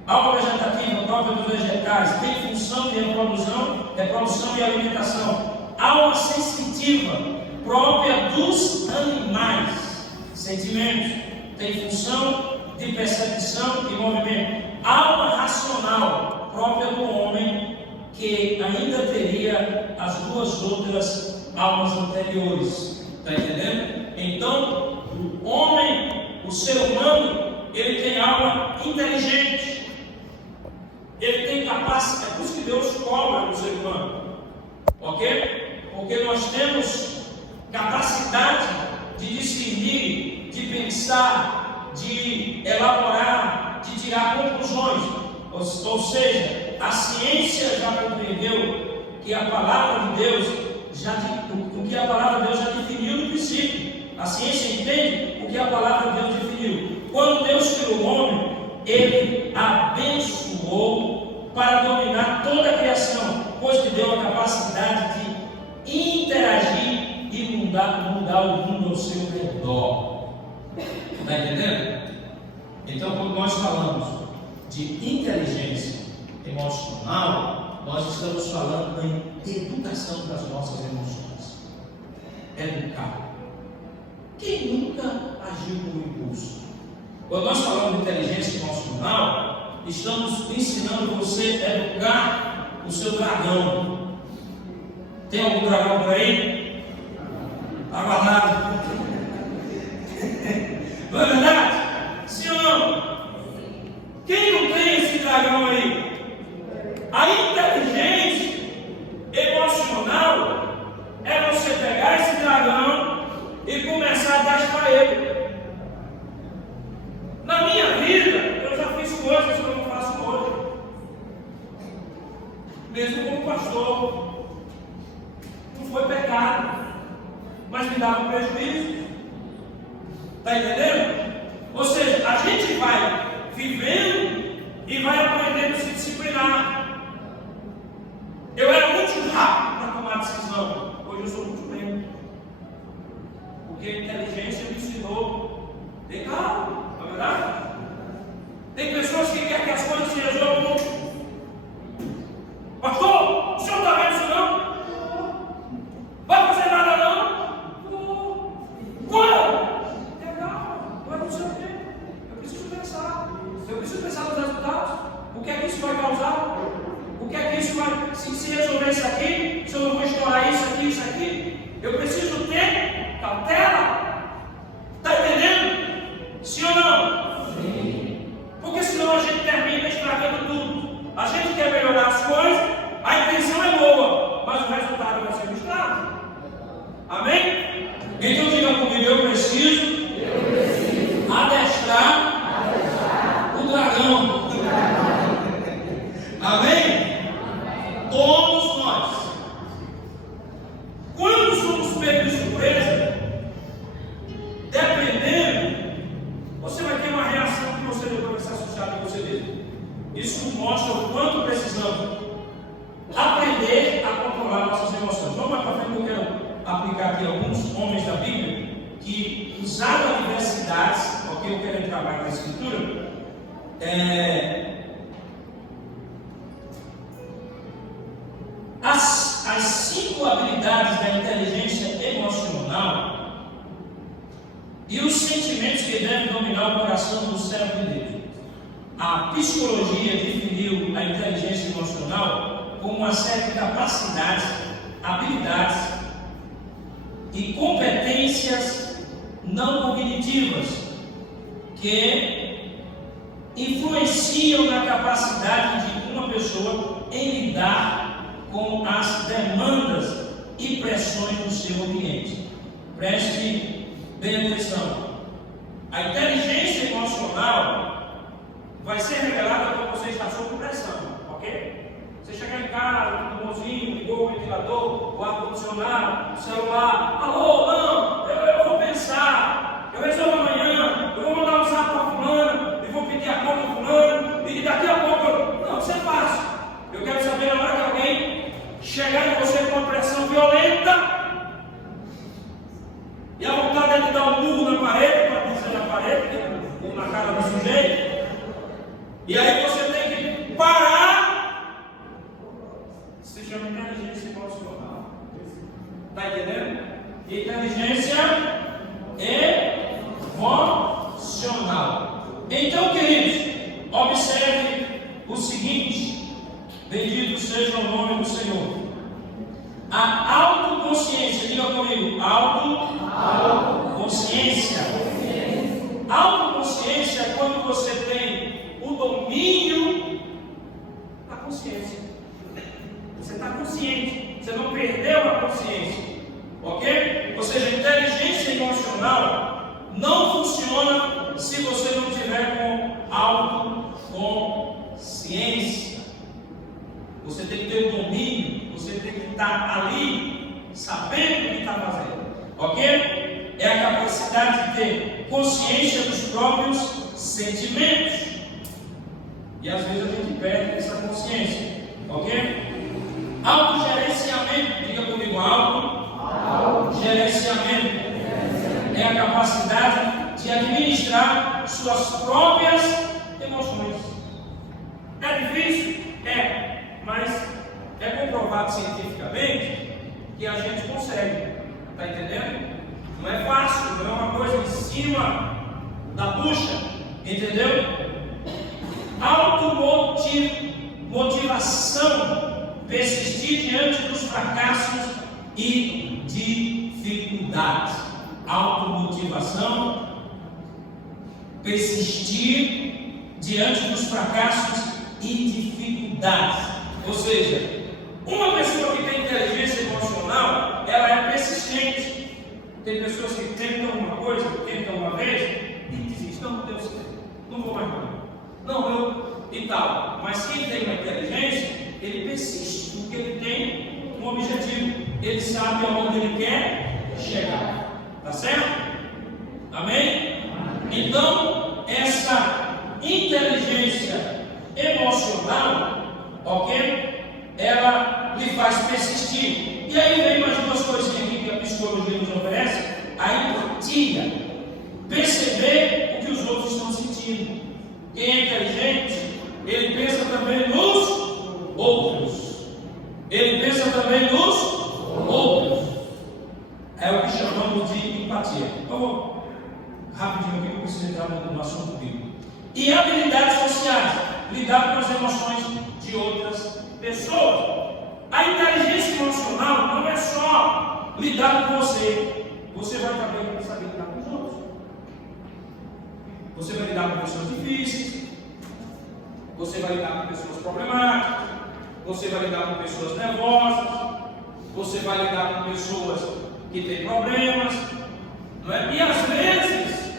Alma vegetativa própria dos vegetais tem função de reprodução e alimentação. Alma sensitiva própria dos animais, sentimentos, tem função de percepção e movimento. Alma racional própria do homem, que ainda teria as 2 outras almas anteriores. Está entendendo? Então, o homem, o ser humano, ele tem alma inteligente. Ele tem capacidade, é por isso que Deus cobra do ser humano, ok? Porque nós temos capacidade de discernir, de pensar, de elaborar, de tirar conclusões. Ou seja, a ciência já compreendeu que a palavra de Deus o que a palavra de Deus já definiu no princípio. A ciência entende o que a palavra de Deus definiu. Quando Deus criou o homem, Ele abençoou para dominar toda a criação, pois lhe deu a capacidade de interagir e mudar o mundo ao seu redor. Está entendendo? Então, quando nós falamos de inteligência emocional, nós estamos falando em educação das nossas emoções. Educar. Quem nunca agiu com impulso? Quando nós falamos de inteligência emocional, estamos ensinando você a educar o seu dragão. Tem algum dragão por aí? Aguardado. Não é verdade? Sim ou não? Quem não tem esse dragão aí? A inteligência emocional é você pegar esse dragão e começar a dar para ele. Na minha vida, eu já fiz coisas que eu não faço hoje. Mesmo como pastor. Não foi pecado, mas me dava um prejuízo. Está entendendo? Ou seja, a gente vai vivendo e vai aprendendo a se disciplinar. Eu era muito rápido para tomar decisão. Hoje eu sou muito lento. Porque a inteligência me ensinou. Tem calma. Então diga comigo, eu preciso adestrar o dragão. Amém? Todos nós. Quando somos pegos de surpresa, dependendo, você vai ter uma reação que você depois vai se assustar com você mesmo. Isso mostra o quanto precisamos aprender a controlar nossas emoções. Vamos mais para frente, eu quero aplicar aqui alguns homens da Bíblia que usaram adversidades, ok? Eu quero entrar mais na Escritura. As 5 habilidades da inteligência emocional e os sentimentos que devem dominar o coração do servo de Deus. A psicologia definiu a inteligência emocional como uma série de capacidades, habilidades e competências não cognitivas que influenciam na capacidade de uma pessoa em lidar com as demandas e pressões do seu ambiente. Preste bem atenção. A inteligência emocional vai ser revelada quando você está sob pressão, ok? Você chegar em casa, tudo bonzinho, ligou o ventilador, o ar-condicionado, o celular, alô, não, eu vou pensar, eu resolvo amanhã, eu vou mandar um zap para fulano, e vou pedir a conta para fulano, e daqui a pouco, não, isso é fácil. Eu quero saber na hora que alguém chegar em você com uma pressão violenta, e a vontade é de dar um murro na parede, para pisar na parede, ou na cara do sujeito, e aí você tem que parar. Se chama inteligência emocional. Está entendendo? Inteligência emocional. Então, queridos, observe o seguinte: bendito seja o nome do Senhor. A autoconsciência, diga comigo, autoconsciência. Autoconsciência é quando você tem o domínio da consciência. Você está consciente, você não perdeu a consciência, ok? Ou seja, a inteligência emocional não funciona se você não tiver com autoconsciência. Você tem que ter o domínio, você tem que estar ali, sabendo o que está fazendo, ok? É a capacidade de ter consciência dos próprios sentimentos. E às vezes a gente perde essa consciência, ok? Autogerenciamento, diga comigo, autogerenciamento é a capacidade de administrar suas próprias emoções. É difícil? É, mas é comprovado cientificamente que a gente consegue, está entendendo? Não é fácil, não é uma coisa em cima da bucha, entendeu? Automotivação, persistir diante dos fracassos e dificuldades. Automotivação, persistir diante dos fracassos e dificuldades. Ou seja, uma pessoa que tem inteligência emocional, ela é persistente. Tem pessoas que tentam uma coisa, tentam uma vez e desistem. Não deu certo, não vou mais não, e tal. Mas quem tem uma inteligência, ele persiste, porque ele tem um objetivo, ele sabe aonde ele quer chegar, tá certo? Amém? Então, essa inteligência emocional, ok? Ela lhe faz persistir. E aí vem mais duas coisinhas aqui que a psicologia nos oferece: a empatia, perceber o que os outros estão sentindo. Quem é inteligente, ele pensa também nos outros. Ele pensa também nos outros. É o que chamamos de empatia. Vamos rapidinho aqui, que eu preciso entrar no assunto bíblico. E habilidades sociais, lidar com as emoções de outras pessoas. A inteligência emocional não é só lidar com você. Você vai também saber lidar com os outros. Você vai lidar com pessoas difíceis. Você vai lidar com pessoas problemáticas. Você vai lidar com pessoas nervosas. Você vai lidar com pessoas que têm problemas. não é? E às vezes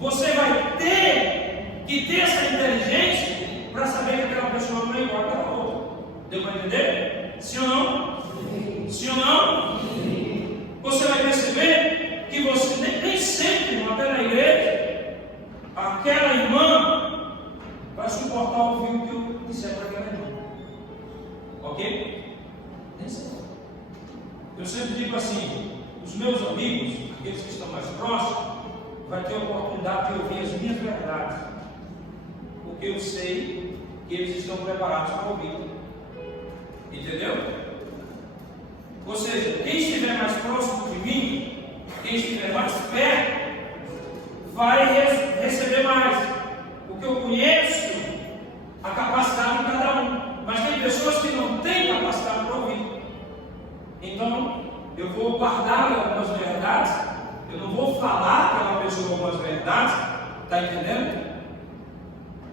você vai ter que ter essa inteligência para saber que aquela pessoa não é igual àquela outra. Deu para entender? Sim ou não? Sim ou não? Você vai perceber que você nem sempre, até na igreja, aquela irmã vai suportar ouvir o que eu disser para aquela irmã. Ok? Nem sempre. Eu sempre digo assim, os meus amigos, aqueles que estão mais próximos, vai ter a oportunidade de ouvir as minhas verdades. Porque eu sei que eles estão preparados para ouvir. Entendeu? Ou seja, quem estiver mais próximo de mim, quem estiver mais perto, vai receber mais. Porque eu conheço a capacidade de cada um. Mas tem pessoas que não têm capacidade para ouvir. Então, eu vou guardar algumas verdades. Eu não vou falar aquela pessoa algumas verdades. Está entendendo?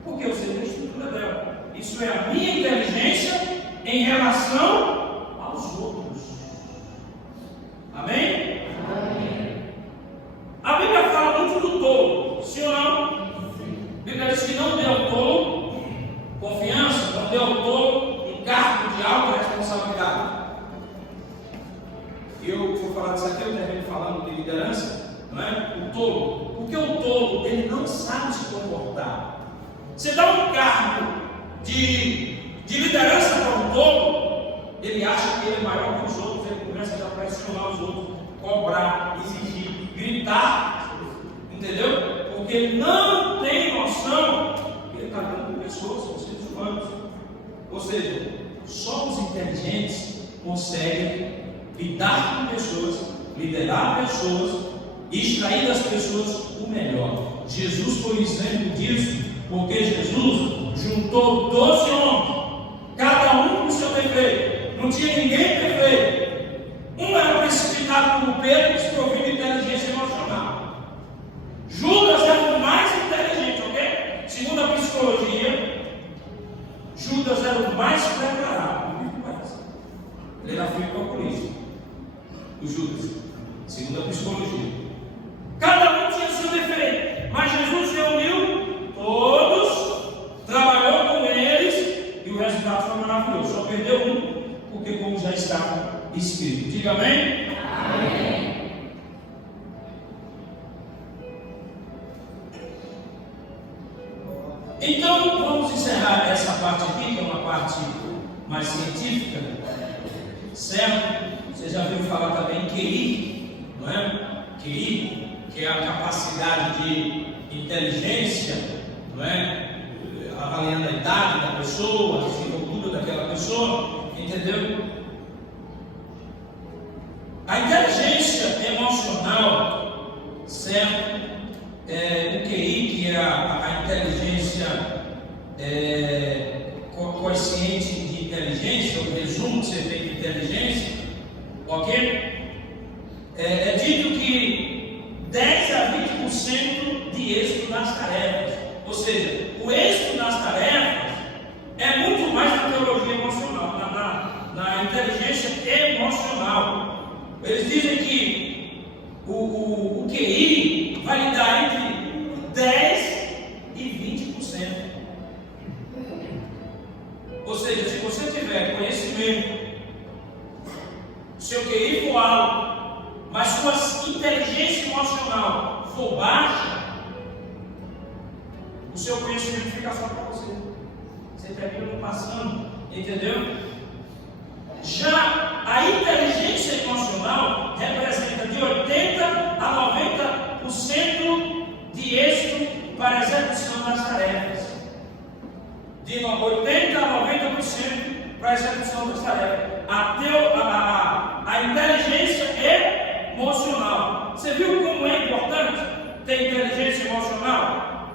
Porque eu sei da estrutura dela. Isso é a minha inteligência em relação aos outros. Amém? Amém. A Bíblia fala muito do tolo, sim ou não? A Bíblia diz que não dê ao tolo confiança, não dê ao tolo um cargo de alta responsabilidade. Eu vou falar disso aqui, eu termino falando de liderança, não é? O tolo. Porque o tolo, ele não sabe se comportar. Você dá um cargo de liderança para um tolo, ele acha que ele é maior que os outros, ele começa a pressionar os outros, cobrar, exigir, gritar, entendeu? Porque ele não tem noção que ele está dando com pessoas, são seres humanos. Ou seja, só os inteligentes conseguem lidar com pessoas, liderar pessoas, extrair das pessoas o melhor. Jesus foi exemplo disso, porque Jesus juntou 12 homens, cada um com o seu defeito. Não tinha ninguém perfeito. Um era precipitado como Pedro, desprovido de inteligência emocional. Judas era o mais inteligente, ok? Segundo a psicologia, Judas era o mais preparado. Ele era filho calculista. O Judas, segundo a psicologia. Cada um tinha seu defeito, mas Jesus reuniu todos, trabalhou com eles e o resultado foi maravilhoso. Só perdeu um, porque como já estava escrito. Diga amém? Amém. Então vamos encerrar essa parte aqui, que é uma parte mais científica, certo? Você já ouviu falar também em QI, não é? QI, que é a capacidade de inteligência, não é? Avaliando a idade da pessoa, a desenvoltura daquela pessoa, entendeu? A inteligência emocional, certo? O QI, que é a inteligência quociente de inteligência, o resumo que você tem de inteligência, ok? É dito que 10 a 20% de êxito nas tarefas. Ou seja, o êxito nas tarefas é muito mais na teologia emocional, na inteligência emocional. Eles dizem que o QI vai lhe dar entre 10 e 20%. Ou seja, se você tiver conhecimento, seu QI for alto, mas sua inteligência emocional for baixa, o seu conhecimento fica só para você. Você termina não passando, entendeu? Já a inteligência emocional representa de 80 a 90% de êxito para a execução das tarefas. De 80 a 90% para a execução das tarefas. A inteligência emocional. Você viu como é importante ter inteligência emocional?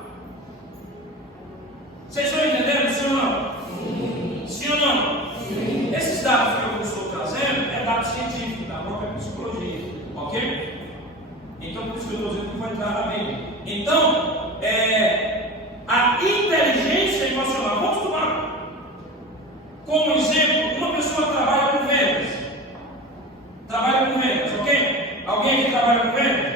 Vocês estão entendendo, sim ou não? Sim. Sim ou não? Sim. Esses dados que eu estou trazendo é dados científicos da própria psicologia, ok? Então, por isso que eu estou dizendo que vai entrar na Bíblia. Então, a inteligência emocional, vamos tomar como exemplo, uma pessoa que trabalha com vendas. Trabalha com vendas, ok? Alguém aqui trabalha com vendas?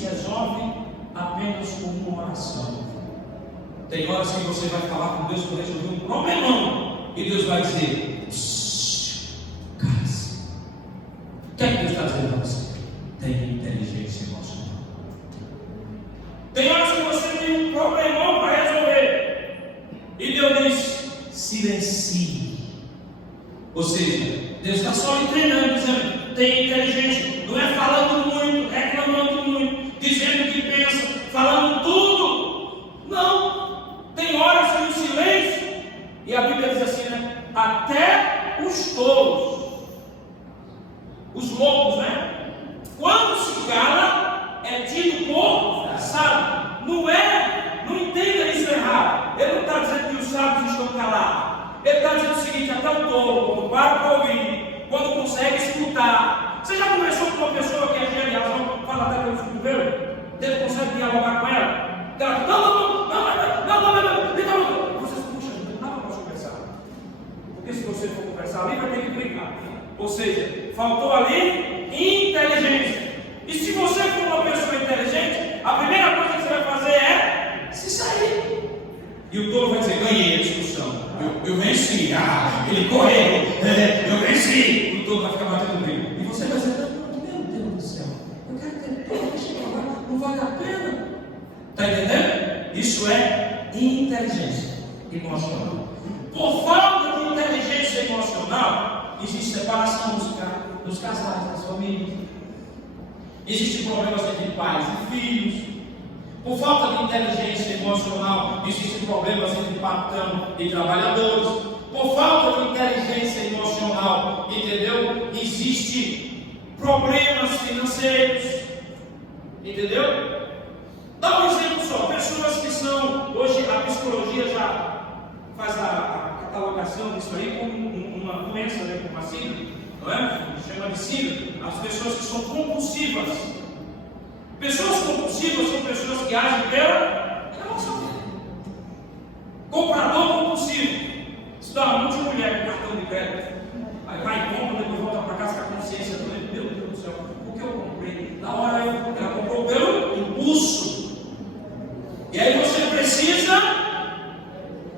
se resolve apenas com uma oração. Tem horas que você vai falar com Deus para resolver um problemão e Deus vai dizer: cale-se. O que é que Deus está dizendo para você? Tenha inteligência emocional. Tem horas que você tem um problemão para resolver e Deus diz: silencie. Ou seja, Deus está só lhe treinando, dizendo: tenha inteligência. Não é falando muito, reclamando muito, dizendo o que pensa, falando tudo. Não. Tem horas que o silêncio, e a Bíblia diz assim, né? Até os tolos, os loucos, né? Quando se cala, é tido por sábio. Não entenda isso errado. Ele não está dizendo que os sábios estão calados. Ele está dizendo o seguinte: até o tolo, quando para ouvir, quando consegue escutar. Você já conversou com uma pessoa que é cheia de razão, fala até pelos cotovelos? Ele consegue dialogar com ela? Ela fala: não. Você puxa, não dá para nós conversar. Porque se você for conversar ali, vai ter que brigar. Ou seja, faltou ali inteligência. E se você for uma pessoa inteligente, a primeira coisa que você vai fazer é se sair. e o tolo vai dizer: ganhei a discussão, eu venci, ele correu, eu venci. O tolo vai ficar batendo bem. E você vai dizer: meu Deus do céu, eu quero ter tudo, chegar lá, não vale a pena. Está entendendo? Isso é inteligência emocional. Por falta de inteligência emocional, existe separação dos casais, das famílias. Existem problemas entre pais e filhos. Por falta de inteligência emocional, existem problemas entre patrão e trabalhadores. Por falta de inteligência emocional, entendeu? Existem problemas financeiros. Entendeu? Dá um exemplo só. Pessoas que são, hoje a psicologia já faz a catalogação disso aí como uma doença, né, como uma síndrome, não é? Chama de síndrome. As pessoas que são compulsivas. Pessoas compulsivas são pessoas que agem pela emoção. Comprador compulsivo. Isso dá um monte de mulher com cartão de crédito. Aí vai e compra, depois volta para casa com a consciência doente. Meu Deus do céu, por que eu comprei? Na hora ela comprou pelo impulso. E aí você precisa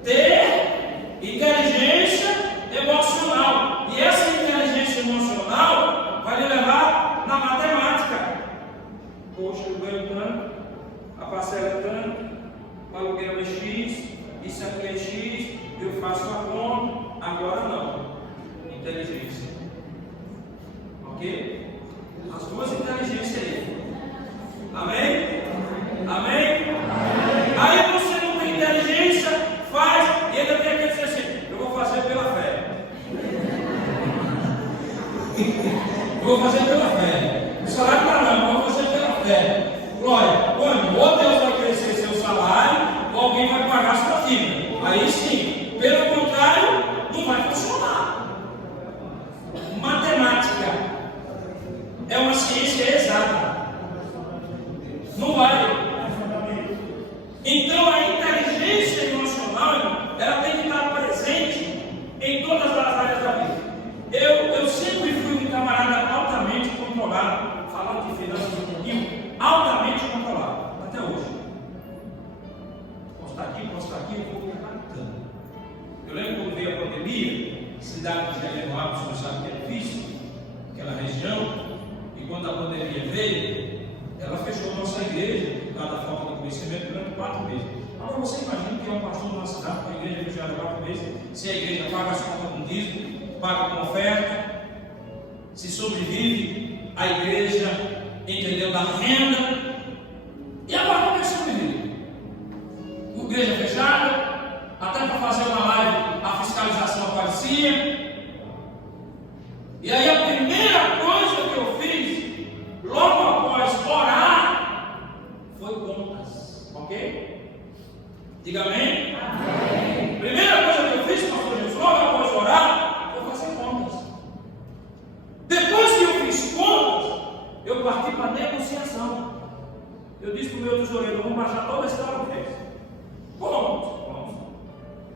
ter inteligência emocional. E essa inteligência emocional vai lhe levar na matemática. Poxa, eu ganho tanto, a parcela é tanto, o aluguel é X, isso aqui é X, eu faço a conta, agora não. Inteligência. Ok? As duas inteligências aí. Amém? Amém? Aí você não tem inteligência, faz, e ainda tem aquele dizer assim: eu vou fazer pela fé. Eu vou fazer pela fé. O salário está não, eu vou fazer pela fé. Glória, quando ou Deus vai crescer seu salário, ou alguém vai pagar sua dívida. Aí sim, pelo contrário, não vai funcionar. Matemática é uma ciência exata. Não vai. Então a inteligência emocional, ela tem que estar presente em todas as áreas da vida. Eu sempre fui um camarada altamente controlado, falando de finanças e dinheiro, altamente controlado, até hoje. Posso estar aqui, eu vou ficar matando. Eu lembro quando veio a pandemia, cidade de Jaguarão, você sabe que é difícil, aquela região, e quando a pandemia veio, ela fechou a nossa igreja, por causa da falta de conhecimento, durante 4 meses. Agora você imagina que é um pastor numa cidade, com a igreja fechada 4 meses, se a igreja paga as contas com dízimo, paga com oferta, se sobrevive a igreja, entendeu, da renda. E agora como é que sobrevive? Igreja fechada, até para fazer uma live a fiscalização aparecia. E aí a primeira coisa que eu fiz, logo após orar, foi contas. Ok? Diga amém? Amém. Primeira coisa que eu fiz, pastor Jesus, logo após orar, foi fazer contas. Depois que eu fiz contas, eu parti para a negociação. Eu disse para o meu tesoureiro: vamos baixar toda essa vez. Vamos.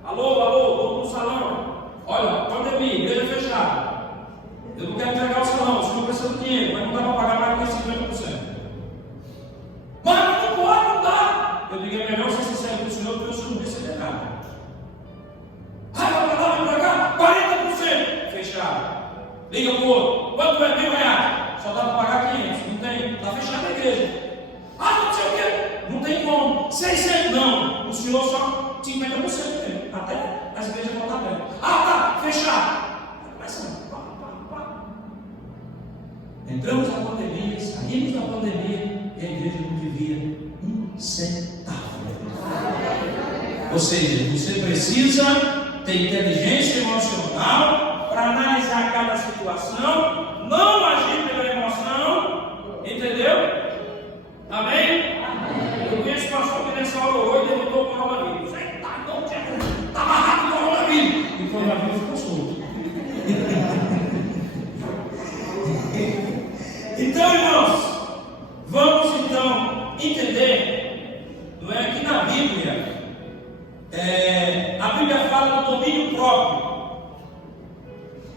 Alô, vou no salão. Olha, pandemia, igreja fechada. Eu não quero entregar o salão, se não precisa de dinheiro, mas não dá para pagar mais do que 50%. Liga para o outro. Quanto é R$1.000? Só dá para pagar 500. Não tem. Está fechada a igreja. Não sei o quê. Não tem como. 600 não. O senhor só 50% mesmo. Até as igrejas vão estar bem. Tá. Fechado. Começa. Entramos na pandemia, saímos da pandemia e a igreja não devia um centavo. Ou seja, você precisa ter inteligência emocional para analisar cada situação, não agir pela emoção, entendeu? Amém? Eu conheço um pastor que nessa hora orou e levantou o coronavírus. Está amarrado o coronavírus. E o coronavírus ficou solto. Então, irmãos, vamos então entender, não é, que na Bíblia, a Bíblia fala do domínio próprio.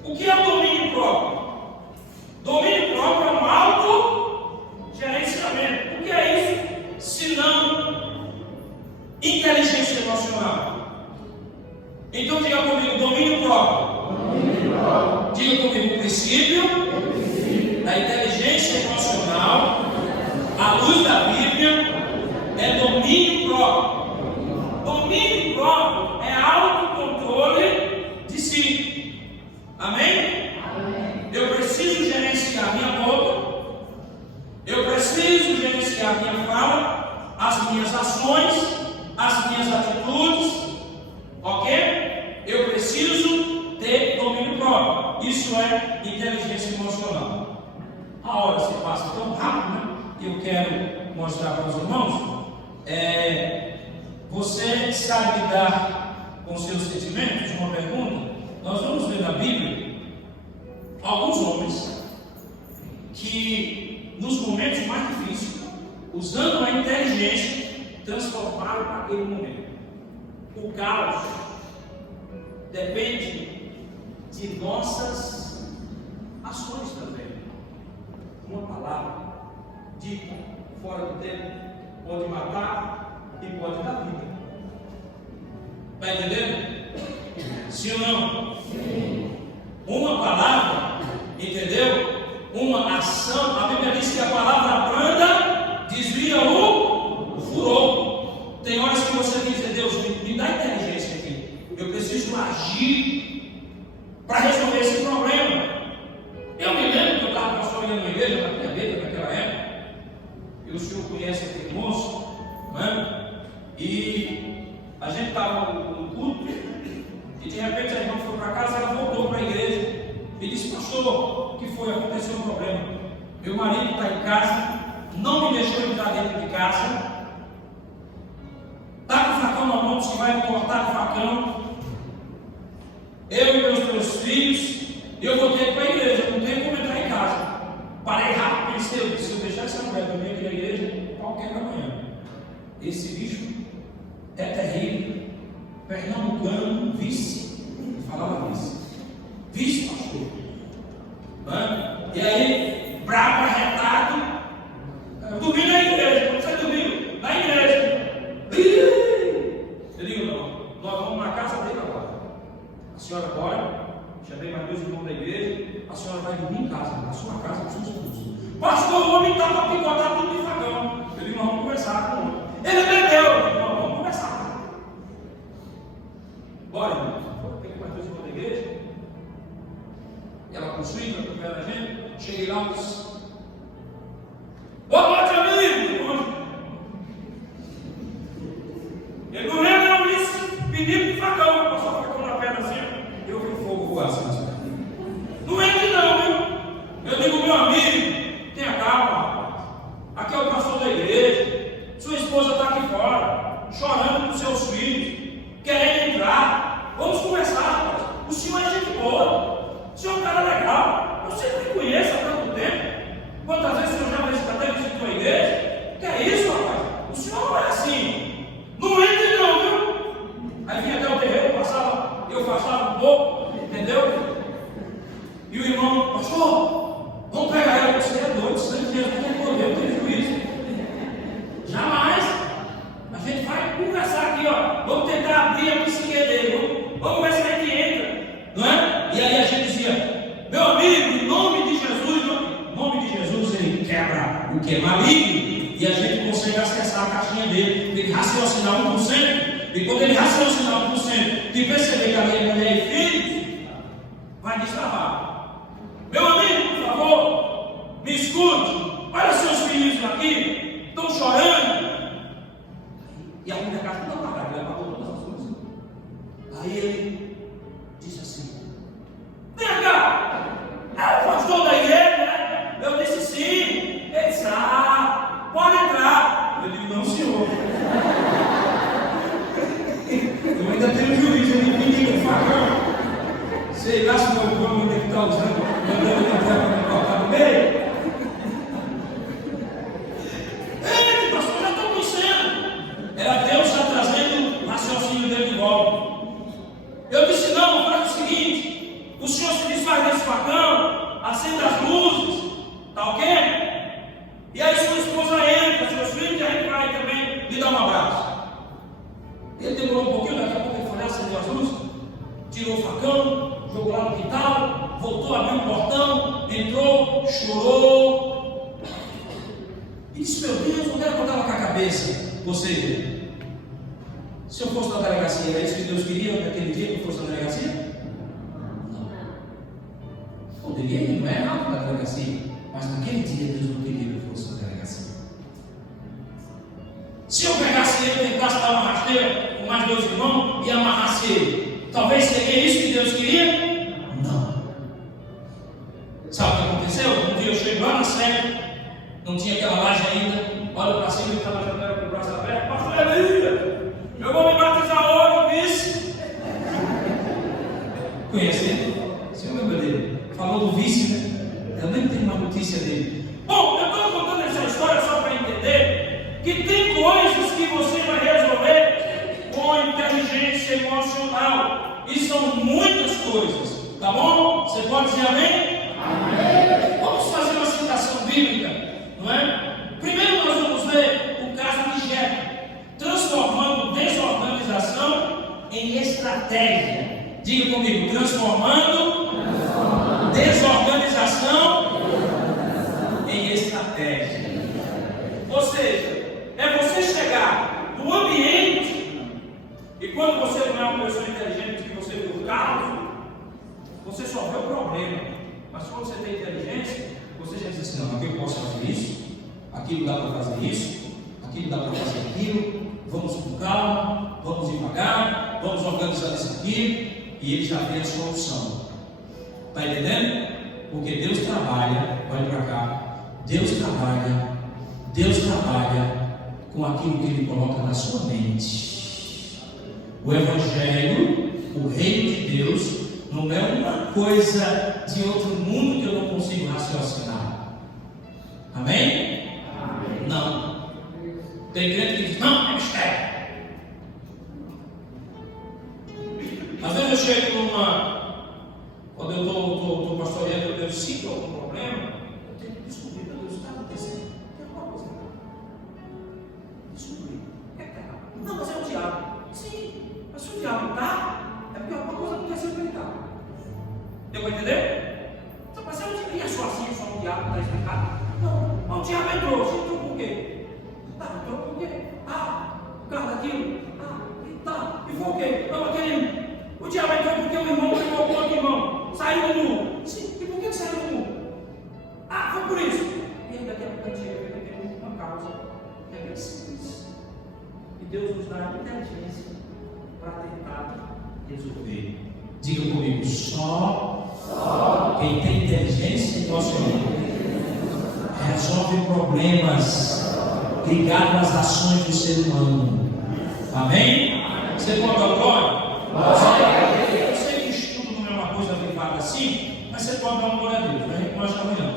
O que é o domínio próprio? Domínio próprio é um autogerenciamento. O que é isso? Se não inteligência emocional. Então diga comigo, domínio próprio. Diga comigo, o princípio da inteligência emocional, à luz da Bíblia, é domínio próprio. Domínio próprio é autocontrole de si. Amém? Eu preciso gerenciar minha boca, eu preciso gerenciar minha fala, as minhas ações, as minhas atitudes, ok? Eu preciso ter domínio próprio. Isso é inteligência emocional. A hora se passa tão rápido, né? Eu quero mostrar para os irmãos. Você sabe lidar com seus sentimentos? Uma pergunta. Nós vamos ver na Bíblia alguns homens que, nos momentos mais difíceis, usando a inteligência, transformaram aquele momento. O caos depende de nossas ações também. Uma palavra dita fora do tempo pode matar e pode dar vida. Está entendendo? Sim ou não? Sim. Uma palavra, entendeu? Uma ação. A Bíblia diz que a palavra branda desvia o furor. Tem horas que você tem que dizer: Deus, me dá inteligência aqui. Eu preciso agir para resolver esse problema. Eu me lembro que eu estava pastoreando uma igreja na minha vida, naquela época, e o senhor conhece aquele moço, né? E a gente estava no culto, e de repente a irmã foi para casa, ela voltou para a igreja e disse: pastor, o que foi? Aconteceu um problema. Meu marido está em casa, não me deixou entrar dentro de casa, está com o facão na mão, disse que vai me cortar o facão. Eu e meus 2 filhos. Eu voltei para a igreja, não tenho como entrar em casa. Parei rápido, pensei, se eu deixar essa mulher também aqui na igreja, qualquer manhã. Esse bicho é terrível. Pernambucano, vice. Falava vice. Vice, pastor. E aí, bravo, arretado. Eu dormi na igreja. Quando você dormiu? Na igreja. Eu digo: não, nós vamos na casa dele agora. A senhora bora. Chamei mais 2 irmãos da igreja. A senhora vai dormir em casa, na sua casa, com seus irmãos. Pastor, o homem está para picotar tudo de facão. Eu digo: vamos conversar com ele. Ele bebeu. Eu digo: vamos conversar. Bora, irmão. Tem mais 2 irmãos da igreja. Ela construiu para acompanhar a gente. Cheguei lá, disse: boa noite, amigo. Ele não lembra, não disse: pediu de facão. Passou o facão na perna assim. Eu vi fogo voar assim. Não entre não, viu? Eu digo: meu amigo, tenha calma, rapaz. Aqui é o pastor da igreja. Sua esposa está aqui fora, chorando com seus filhos, querendo entrar. Vamos conversar, rapaz. O senhor é gente boa. O senhor é um cara legal. Eu sempre me conheço há tanto tempo. Quantas vezes o senhor já até visitou a igreja? Que é isso, rapaz? O senhor não é assim. Não entre não, viu? Aí vinha até o terreiro, eu passava um pouco, entendeu? E o irmão: pastor, vamos pegar ela. Você é doido, você não tem poder, eu tenho juízo. Jamais. A gente vai conversar aqui, ó. Vamos tentar abrir a psique dele. Vamos ver se a gente entra, não é? E aí a gente dizia: meu amigo, o que é maligno, e a gente consegue acessar a caixinha dele, ele raciocinar 1%, e quando ele raciocinar 1% e perceber que ali é mulher e filho, vai destravar. Meu amigo, por favor, me escute, olha seus filhos aqui, estão chorando. E a única casa não está grávida, ele apagou todas as coisas. Aí ele disse assim: vem cá, é o pastor da igreja, né? Eu disse sim. Ele disse: ah, pode entrar. Eu digo: não, senhor. Eu ainda tenho juízo, ele me liga o facão. Sei lá se meu pão ainda está usando, eu devo entrar para me colocar no meio. Ei, pastor, já estou conhecendo. Era Deus já trazendo o raciocínio dele de volta. Eu disse: não, faz o seguinte, o senhor se desfaz desse facão, acende as luzes, tá ok? E aí sua esposa entra, seus filhos, e a gente vai também lhe dar um abraço. Ele demorou um pouquinho, daqui a pouco ele foi lá, acendeu as luzes, tirou o facão, jogou lá no quintal, voltou, abriu o portão, entrou, chorou. E disse: meu Deus, onde era que eu estava com a cabeça? Ou seja, se eu fosse na delegacia, era isso que Deus queria naquele dia que eu fosse na delegacia? Não. Poderia ir, não é errado na delegacia, mas naquele dia Deus não queria que eu fosse na delegacia. Se eu pegasse ele e tentasse dar uma rasteira com mais 2 irmãos e amarrasse ele, talvez seria isso que Deus queria? Não. Sabe o que aconteceu? Um dia eu chego lá na sede, não tinha aquela laje ainda, olho para cima e está na janela com o braço aberto: pastor Elias, eu vou me batizar hoje, vice. Conhece ele? Você lembra dele? Falou do vice, né? Eu nem tenho uma notícia dele. Bom, eu estou contando essa história só para entender que tem coisas que você vai resolver com inteligência emocional. E são muitas coisas, tá bom? Você pode dizer amém? Amém. Vamos fazer uma citação bíblica, não é? Primeiro nós vamos ver o caso de Jetro, transformando desorganização em estratégia. Diga comigo: transformando desorganização em estratégia. Ou seja, é você chegar no ambiente, e quando você não é uma pessoa inteligente que você vê o caos, você só vê o problema. Mas quando você tem inteligência, você já diz assim: não, aqui eu posso fazer isso, aquilo dá para fazer isso, aquilo dá para fazer aquilo, vamos com calma, vamos devagar, vamos organizar isso aqui, e ele já tem a solução. Está entendendo? Porque Deus trabalha, olha para cá, Deus trabalha com aquilo que Ele coloca na sua mente. O Evangelho, o reino de Deus, não é uma coisa de outro mundo que eu não consigo raciocinar. Amém? Amém. Não. Tem crente que diz: não, é mistério. Às vezes eu chego quando eu estou pastoreando, eu sinto algum problema, eu tenho que descobrir: meu Deus, o que está acontecendo? Tem alguma coisa errada. Descobrir. Não, mas é o diabo. Sim, mas se o diabo está, é porque alguma coisa aconteceu com ele. Deu para entender? Então, mas eu diria só assim, só o diabo está explicado. Não, mas o diabo entrou. Você entrou por quê? Entrou por quê? O carro daquilo. E foi o quê? Não, aquele. O diabo entrou porque o irmão pegou o outro irmão. Saiu do muro. Sim, e por que saiu do muro? Foi por isso. E aí daqui a pouco a gente vai ter uma causa. É bem simples. E Deus nos dá inteligência para tentar resolver. Diga comigo: só quem tem inteligência emocional resolve problemas ligados às ações do ser humano. Amém? Você pode dar glória? Eu sei que estudo não é uma coisa levada assim, mas você pode dar uma glória a Deus, né? A gente pode amanhã.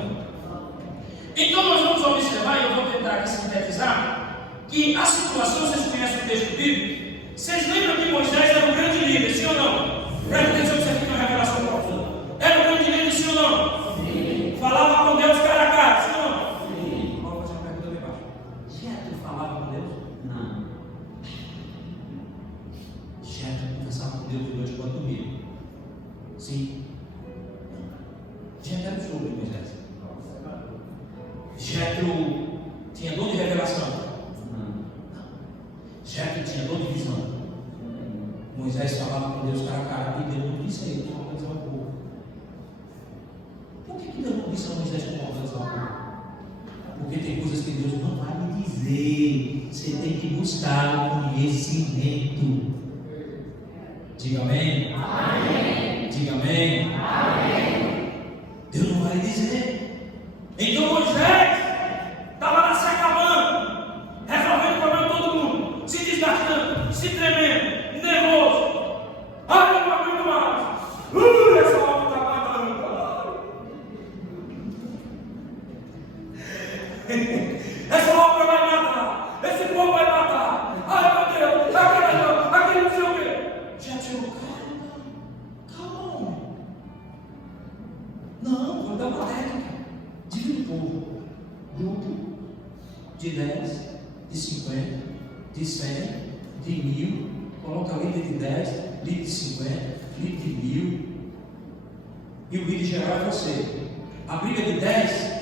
Então nós vamos observar, e eu vou tentar aqui sintetizar, que a situação, vocês conhecem o texto bíblico? Vocês lembram que Moisés era um grande líder, sim ou não? Presta atenção que isso aqui é uma revelação profunda. Era um grande líder, sim ou não? Sim. Falava com Deus cara a cara, sim ou não? Sim. Vamos fazer uma pergunta ali embaixo. Jetro falava com Deus? Não. Jetro conversava com Deus de noite quando dormia. Sim. Jetro era o sogro de Moisés. Jetro por isso Moisés concordando com algo. Porque tem coisas que Deus não vai me dizer. Você tem que buscar o conhecimento. Diga amém. Amém. Diga amém. Amém. Deus não vai dizer. Então Moisés estava lá se acabando, resolvendo o problema de todo mundo, se desgastando, se tremendo, nervoso. Ai, eu não aguento mais. Essa obra está matando. Essa obra vai matar. Esse povo vai matar. Ai, meu Deus. Aquele não sei o quê. Já tirou calma, homem. Não, vou dar uma técnica. Divide o povo. Grupo de 10, de 50, de 100, de 1000. Coloca líder de 10, líder de 50, líder de 1000. E o líder geral é você. A briga de 10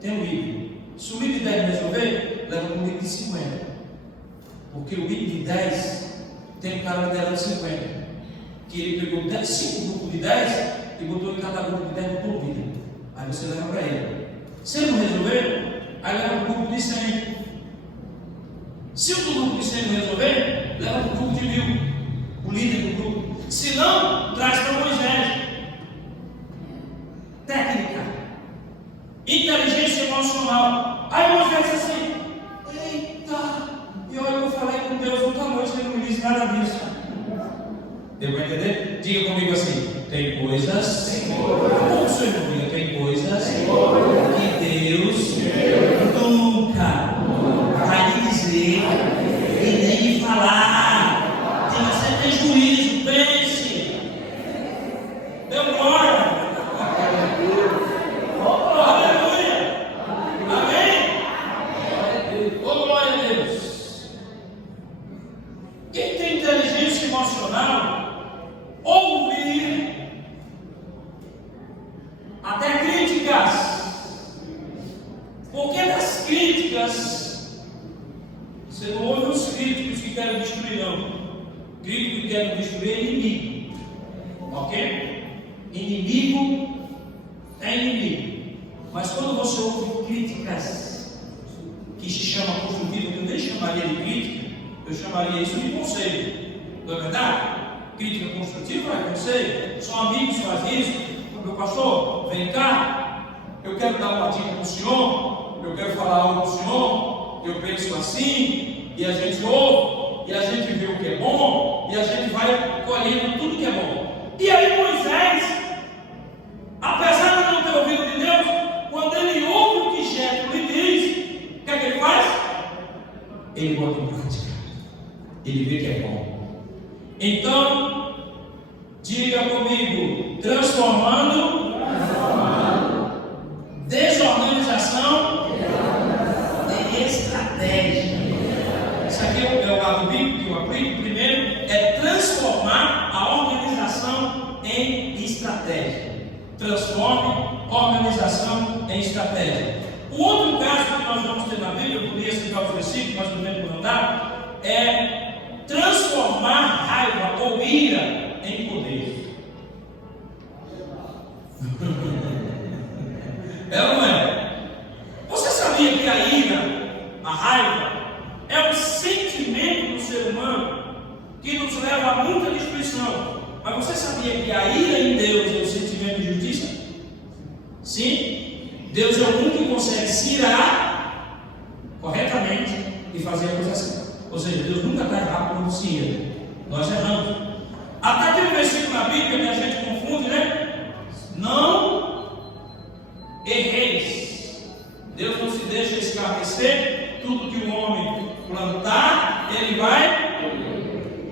tem um líder. Se o líder de 10 resolver, leva para o líder de 50. Porque o líder de 10 tem um cara liderando 50. Que ele pegou 5 grupos de 10 e botou em cada grupo de 10 e botou o líder. Aí você leva para ele. Se ele não resolver, aí leva para o grupo de 100. Se o grupo de 100 não resolver, leva para o grupo de 1000. O líder do grupo. Se não, traz para Moisés. Técnica. Inteligência emocional. Aí Moisés disse assim: eita, e olha, eu falei com Deus outra noite, ele não me disse nada disso. Deu para entender? Diga comigo assim: tem coisas, como o senhor diga, tem coisas que Deus nunca vai lhe dizer e nem lhe falar. Tem que ser ter juízo, pense. Deu glória. Quem tem inteligência emocional, ouvir até críticas. Porque das críticas, você não ouve os críticos que querem destruir, não. Crítico que querem destruir é inimigo. Ok? Inimigo é inimigo. Mas quando você ouve críticas que se chama construtivo, eu nem chamaria de crítica, eu chamaria isso de conselho. Não é verdade? Crítica construtiva é conselho. São amigos que fazem isso. Meu pastor, vem cá. Eu quero dar uma dica para o senhor. Eu quero falar algo para o senhor. Eu penso assim. E a gente ouve. E a gente vê o que é bom. E a gente vai colhendo tudo que é bom. E aí Moisés, apesar de não ter ouvido de Deus, quando ele ouve o que Jétro lhe diz, o que é que ele faz? Ele bota em prática. Ele vê que é bom. Então, diga comigo: transformando desorganização em estratégia. Isso aqui é o lado bíblico que eu aplico. Primeiro é transformar a organização em estratégia. Transforme a organização em estratégia. O outro caso que nós vamos ter na Bíblia, eu poderia citar os versículos, mas no tempo não dá, é transformar raiva ou ira em poder. É ou não é? Você sabia que a ira, a raiva, é um sentimento do ser humano que nos leva a muita destruição? Mas você sabia que a ira em Deus é um sentimento de justiça? Sim. Deus é o único que consegue se irar corretamente e fazer a coisa certa. Ou seja, Deus nunca está errado quando se ira. Nós erramos. Até tem um versículo na Bíblia que a gente confunde, né? Não erreis. Deus não se deixa escarnecer. Tudo que o homem plantar, ele vai.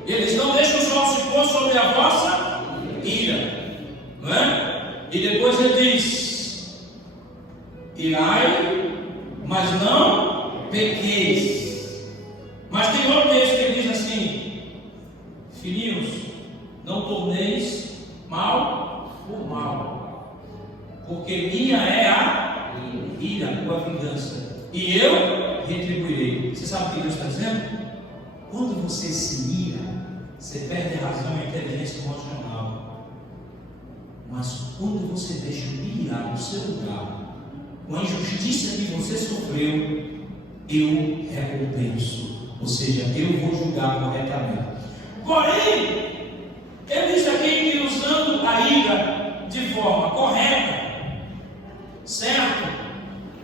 Eles não deixam o sol se pôr sobre a vossa ira. Não é? E depois ele diz: irai, mas não pequeis. Mas tem outro texto que diz assim: filhinhos, não torneis mal por mal, porque minha é a ira, ou a vingança, e eu retribuirei. Você sabe o que Deus está dizendo? Quando você se ira, você perde a razão e a inteligência emocional. Mas quando você deixa o irar no seu lugar, com a injustiça que você sofreu, eu recompenso. Ou seja, eu vou julgar corretamente. Porém, ele diz aqui que usando a ira de forma correta, certo?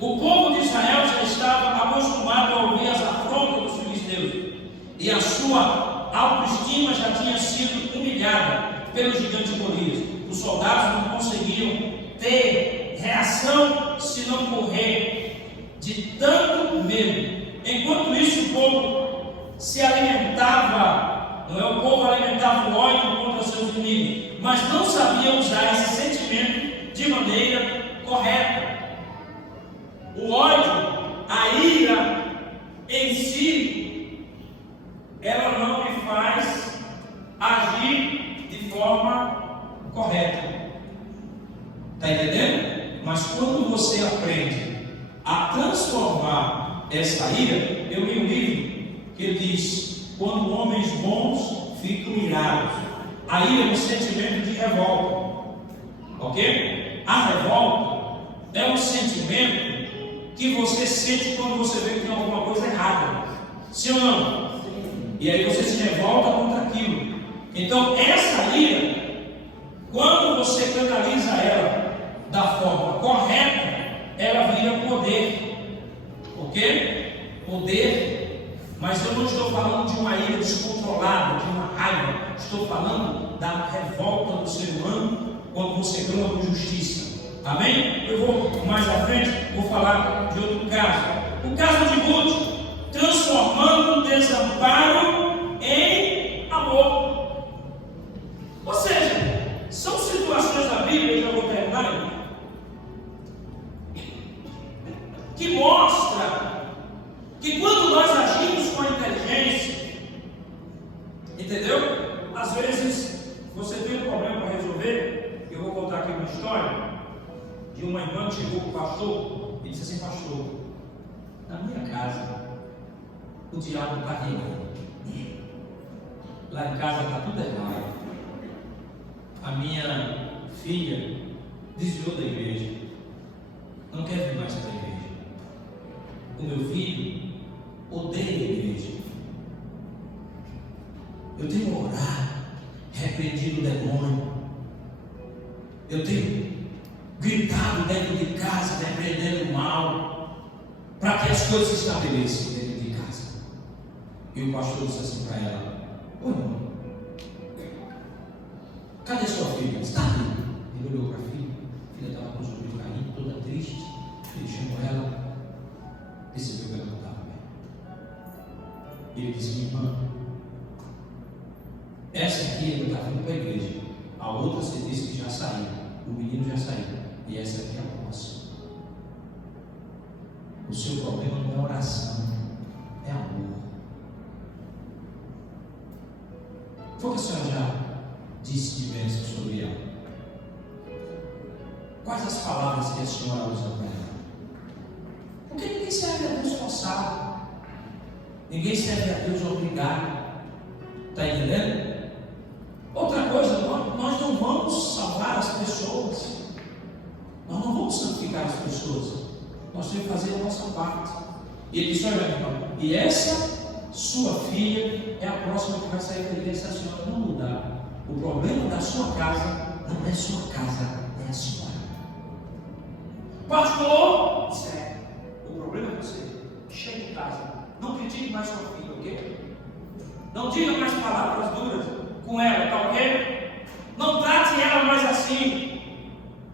O povo de Israel já estava acostumado a ouvir as afrontas dos filisteus, e a sua autoestima já tinha sido humilhada pelo gigante Golias. Os soldados não conseguiam ter reação se não correr de tanto medo. Enquanto isso, o povo se alimentava, não é? O povo alimentava o ódio contra seus inimigos, mas não sabia usar esse sentimento de maneira correta. O ódio, a ira em si, ela não me faz agir de forma correta. Está entendendo? Mas quando você aprende a transformar essa ira, eu li um livro que diz: quando homens bons ficam irados. A ira é um sentimento de revolta, ok? A revolta é um sentimento que você sente quando você vê que tem alguma coisa errada, sim ou não? E aí você se revolta contra aquilo. Então essa ira, quando você canaliza ela da forma correta, ela vira poder, ok? Poder. Mas eu não estou falando de uma ira descontrolada, de uma raiva. Estou falando da revolta do ser humano quando você clama por justiça. Amém? Eu vou mais à frente, vou falar de outro caso. O caso de Ruth, transformando o desamparo em amor. Ou seja, são situações da Bíblia, já vou terminar, que mostra que quando nós agimos com inteligência, entendeu? Às vezes você tem um problema para resolver. Eu vou contar aqui uma história de uma irmã que chegou para o pastor e disse assim: pastor, na minha casa o diabo está reinando, lá em casa está tudo errado, a minha filha desviou da igreja, não quer vir mais para a igreja, o meu filho odeia a igreja, eu tenho orado, repreendido o demônio, eu tenho gritado dentro de casa, repreendendo o mal, para que as coisas se estabeleçam dentro de casa. E o pastor disse assim para ela: ô irmão, cadê sua filha? Está ali. Ele olhou para a filha estava com os olhos caindo, toda triste. Ele chamou ela, percebeu que ela não estava bem. Ele disse: minha irmã, essa aqui ainda está vindo para a igreja, a outra você disse que já saiu, o menino já saiu, e essa aqui é a próxima. O seu problema não é oração, é amor. Foi o que a senhora já disse de bênção sobre ela? Quais as palavras que a senhora usa para ela? Porque ninguém serve a Deus forçado, ninguém serve a Deus obrigado. Está entendendo? Outra coisa, nós não vamos salvar as pessoas, nós não vamos santificar as pessoas, nós temos que fazer a nossa parte. E ele disse: olha, irmão, e essa sua filha é a próxima que vai sair da igreja se a senhora não mudar. O problema da sua casa não é sua casa, é a senhora. Pastor, certo, o problema é você. Chega em casa, não critique mais sua filha, ok? Não diga mais palavras duras com ela, tá ok? Não trate ela mais assim,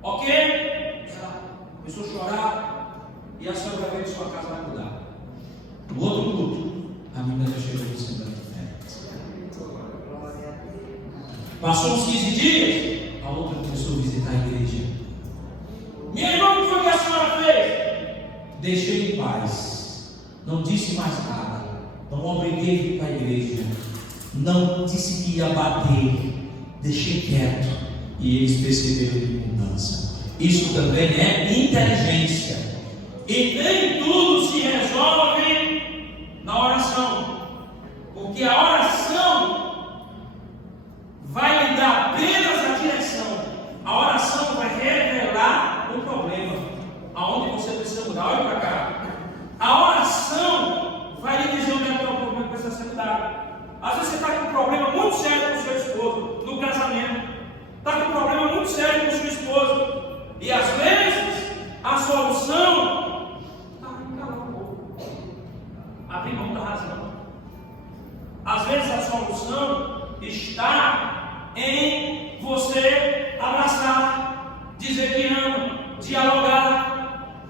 ok? Ela começou a chorar e a senhora vai ver que sua casa vai mudar. No outro culto, a menina já chegou no semblante diferente. Passou uns 15 dias, a outra começou a visitar a igreja. Minha irmã, o que foi que a senhora fez? Deixei em paz, não disse mais nada, não obriguei a vir para a igreja, não disse que ia bater, deixei quieto, e eles perceberam de mudança. Isso também é inteligência. E nem tudo se resolve na oração, porque a oração vai lhe dar apenas a direção. A oração vai revelar o problema, aonde você precisa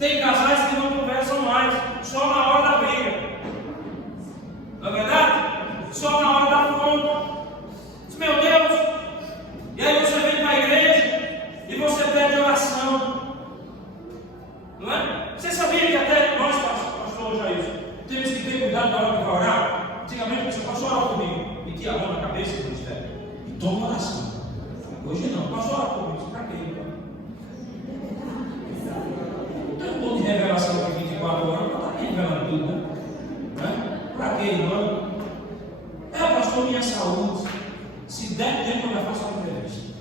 Tem casais que não conversam mais, só na hora da briga. Não é verdade? Só na hora da afronta. Meu Deus! E aí você vem para a igreja e você pede oração. Não é? Você sabia que até nós, pastor Jair, temos que ter cuidado na hora que vai orar? Antigamente você passou a orar comigo, metia a mão na cabeça do mistério e toma oração. Hoje não, passou a orar comigo, para quê? Tem um pouco de revelação de 24 horas, para estar revelando tudo, né? Para quê, irmão? Pastor, minha saúde. Se der tempo, eu já faço uma entrevista.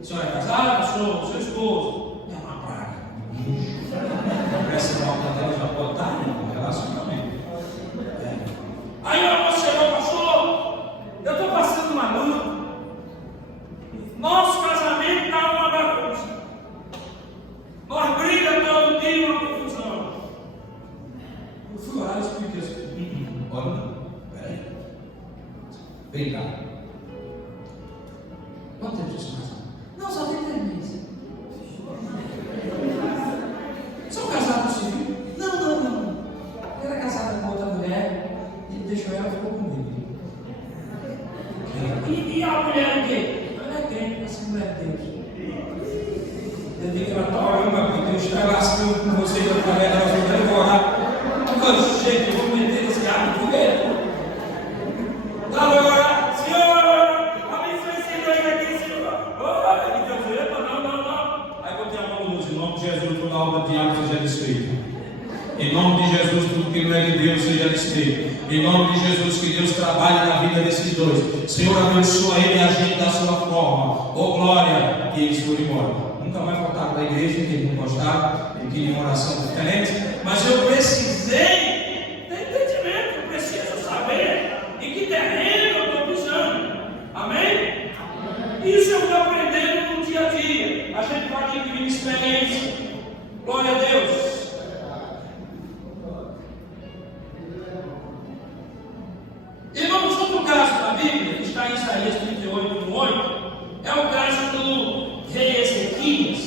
A senhora é casada, seu esposo. É uma praga. Essa volta dela já pode estar em relacionamento. Aí você chegou, pastor, eu estou passando uma luta. Nosso casamento está uma bagunça. Nós brigamos todo dia, uma confusão. Eu fui orar e expliquei assim. Olha, não. Peraí. Vem cá. Quanto tempo você casado? Não, só tem 3 meses. São casados civil? Não. Eu era casada com outra mulher, ele deixou ela e ficou comigo. E a mulher o quê? Ela é crente, essa mulher de Deus. Eu digo que ela está orando, porque Deus está lascando com você e através da nossa vida, eu vou orar. Quando chega, eu vou meter esse ar no foguete. Lá vai orar, Senhor, abençoe esse igreja aqui, Senhor. Oh, ele deu direito, não. Aí botei a mão no Deus, em nome de Jesus, toda obra do diabo seja desfeita. Em nome de Jesus, tudo que não é de Deus seja desfeito. Em nome de Jesus, que Deus trabalhe na vida desses dois. Senhor, abençoa ele e a gente da sua forma. Oh, glória, e eles foram embora. Nunca mais voltaram para a igreja, porque eles não gostaram, ele queria uma oração diferente. Mas eu precisei ter entendimento, eu preciso saber em que terreno eu estou pisando. Amém? Isso eu estou aprendendo no dia a dia. A gente vai adquirindo experiência. Glória a Deus. Irmãos, outro caso da Bíblia, que está em Isaías 38:8, é o caso do rei Ezequias.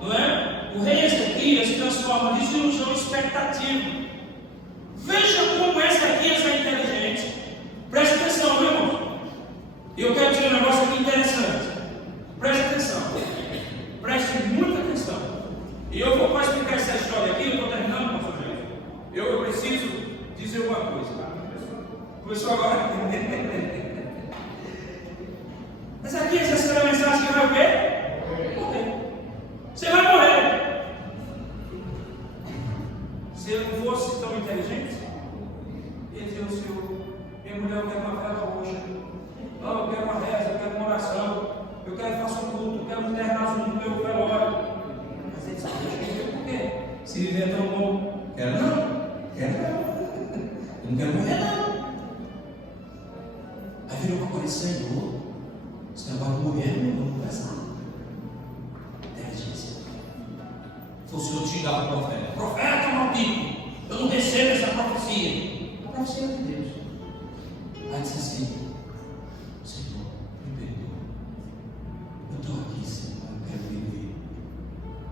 Não é? O rei Ezequias transforma desilusão em expectativa. Veja como Ezequias é inteligente. Preste atenção, meu irmão. Eu quero dizer um negócio aqui interessante. Preste atenção. Preste muita atenção. E eu vou para explicar essa história aqui. Eu estou terminando, pastor Jair. Eu preciso dizer uma coisa. Começou agora? Ezequias, essa é a mensagem que vai o quê? Morrer. Você vai morrer. Se ele não fosse tão inteligente, ele dizia ao Senhor: minha mulher, eu quero uma vela roxa. Não, eu quero uma reza, eu quero uma oração. Eu quero que faça um culto, eu quero me internar junto no meu velório. Mas ele disse: por quê? Se viver é tão bom. Quero não. Quero não. Eu não quero morrer não. Aí virou para o Senhor: você vai morrer, meu irmão, não vai inteligência. Foi o Senhor te dar o profeta. Profeta maldito, eu não recebo essa profecia. A profecia é de Deus. Aí disse assim: Senhor, me perdoa. Eu estou aqui, Senhor, eu quero viver.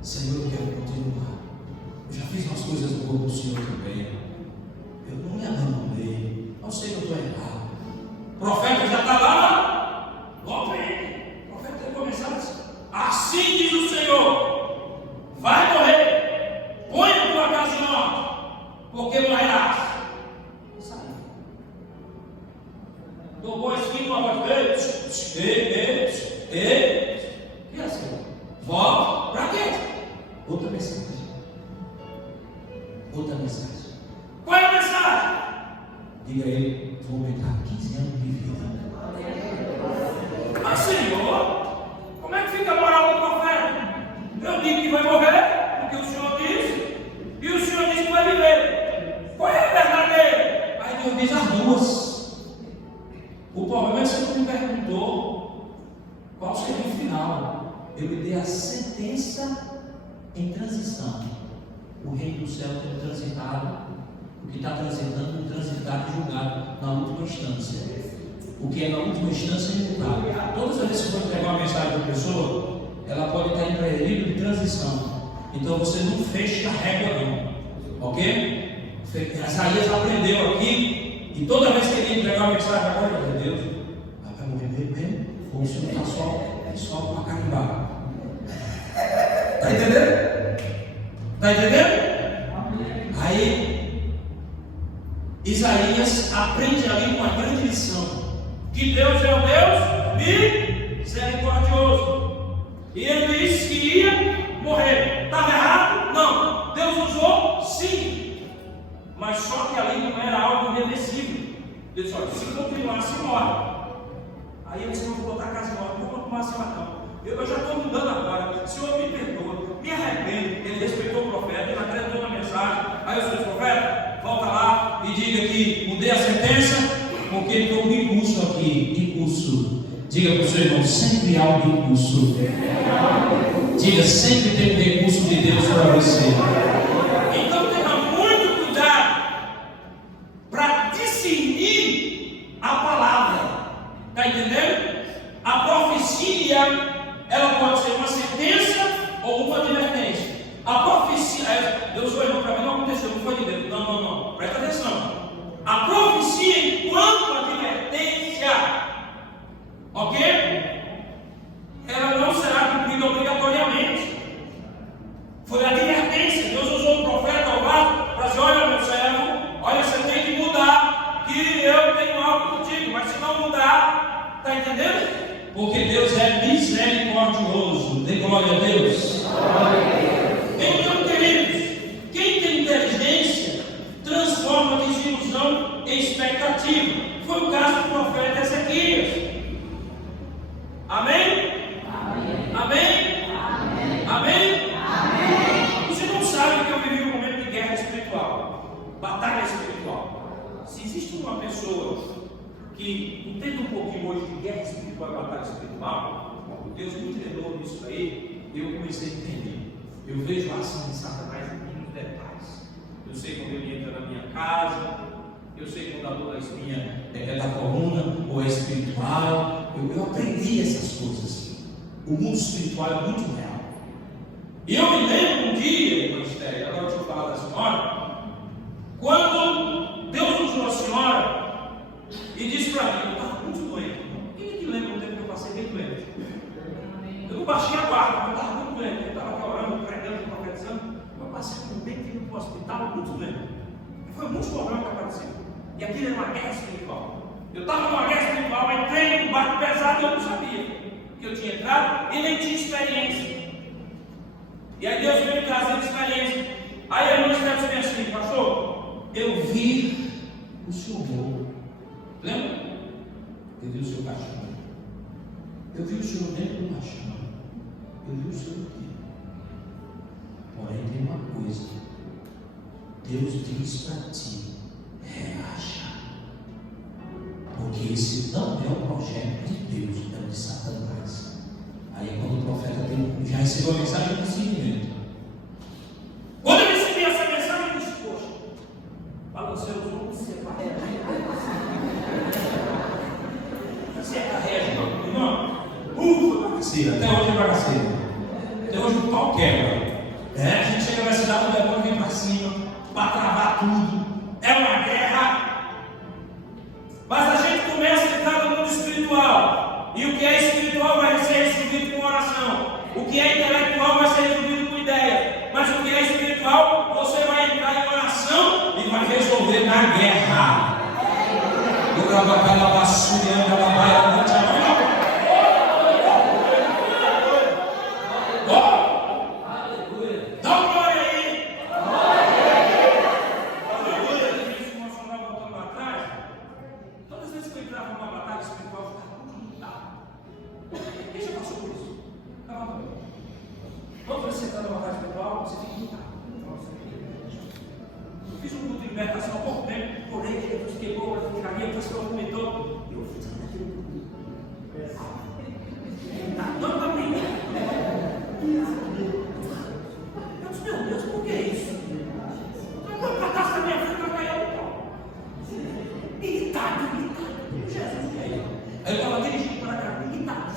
Senhor, eu quero continuar. Eu já fiz umas coisas boas para o Senhor também. Eu não me abandonei. Eu sei que eu estou errado. O profeta já está lá. Logo ele. O profeta tem começado assim: assim diz o Senhor: vai morrer. Põe a tua casa em ordem, porque morrerás. Sai. Dou voz aqui com a voz: ei. E assim? Volta. Para quê? Outra mensagem. Qual é a mensagem? Diga a ele: vou aumentar 15 anos de vida. Mas Senhor, como é que fica a moral do profeta? Eu digo que vai morrer, porque o Senhor disse, e o Senhor disse que vai viver. Qual é a verdadeira? Aí Deus diz as duas. O problema é que você não me perguntou qual seria o final. Eu lhe dei a sentença em transição. O reino do céu tem transitado, o que está transitando, transitado e julgado na última instância. O que é na última instância é imutável. Todas as vezes que você for entregar uma mensagem para a pessoa, ela pode estar em período de transição. Então você não fecha a régua não, ok? Isaías aprendeu aqui, e toda vez que ele entregar uma mensagem agora, meu Deus, vai morrer mesmo? Ou o senhor está só para carimbar? Está entendendo? Está entendendo? Aí Isaías aprende ali uma grande lição, que Deus é um Deus misericordioso, e ele disse que ia morrer. Estava errado? Não. Deus usou? Sim. Mas só que ali não era algo irreversível. Ele disse: olha, se continuar assim, morre. Aí ele disse: não vou botar a casa em ordem, não vou continuar assim, não. Eu já estou mudando agora. Senhor, me perdoa, me arrependo. Ele respeitou o profeta, ele acreditou na mensagem. Aí eu disse: profeta, volta lá e diga que mudei a sentença, porque estou com impulso aqui. Impulso. Diga para o seu irmão: sempre há um impulso. Diga: sempre tem um recurso de Deus para você. Então tenha muito cuidado para discernir a palavra. Está entendendo? A profecia, ela pode ser uma sentença ou uma advertência. A profecia, Deus foi para mim, não aconteceu, não foi de Deus. Não, presta atenção. A profecia enquanto advertência, ok? Ela não será cumprida obrigatoriamente. Foi a advertência. Deus usou o profeta ao lado para dizer: olha, meu servo, olha, você tem que mudar, que eu tenho algo contigo, mas se não mudar, está entendendo? Porque Deus é misericordioso. Dê glória a Deus. Então, queridos, quem tem inteligência transforma a desilusão em expectativa. Foi o caso do profeta Ezequias. Amém? Amém? Amém? Você não sabe que eu vivi um momento de guerra espiritual, batalha espiritual. Se existe uma pessoa que entende um pouquinho hoje de guerra espiritual e batalha espiritual, Deus me treinou nisso aí, eu comecei a entender. Eu vejo a ação de Satanás em mínimos detalhes. Eu sei quando ele entra na minha casa, eu sei quando a dor da espinha é da coluna ou é espiritual. Eu aprendi essas coisas. O mundo espiritual é muito real. E eu me lembro um dia, ministério, agora deixa eu falar da senhora, quando Deus usou a senhora e disse para mim: eu estava muito doente. Quem é que lembra o tempo que eu passei bem doente? Eu não baixei a guarda, eu estava muito doente. Eu estava aqui orando, pregando, profetizando. Eu passei por bem tempo para o hospital, muito doente. Foi muitos problemas que apareceram. E aquilo era uma guerra espiritual. Eu estava numa guerra espiritual, entrei num barco pesado e eu não sabia que eu tinha entrado e nem tinha experiência. E aí Deus veio me trazendo experiência. Aí a ministério disse assim: pastor, eu vi o senhor morto. Lembra? Eu vi o seu caixão. Eu vi o senhor dentro do caixão. Eu vi o senhor aqui. Porém, tem uma coisa. Deus diz para ti: relaxa. Porque esse não é o projeto de Deus, é o de Satanás. Aí quando o profeta já recebeu a mensagem do discernimento. Quando eu recebi essa mensagem, eu disse: poxa, balancei os ombros, você carrega. Você carrega, irmão. Bagaceira, até hoje é bagaceira. Até hoje o pau quebra. A gente chega na cidade, o demônio vem para cima, para travar tudo. É uma guerra. Mas a gente começa a entrar no mundo espiritual. E o que é espiritual vai ser resolvido com oração. O que é intelectual vai ser resolvido com ideia. Mas o que é espiritual, você vai entrar em oração e vai resolver na guerra. Fiz um culto de libertação há pouco tempo, orei, Jesus quebrou, a caminha, a pessoa vomitou. E eu fiz aquele culto. Não, também. Eu disse: meu Deus, por que isso? Eu catasse na minha frente, eu caía no pau. Irritado. Jesus veio. Aí eu estava dirigindo para cá, irritado.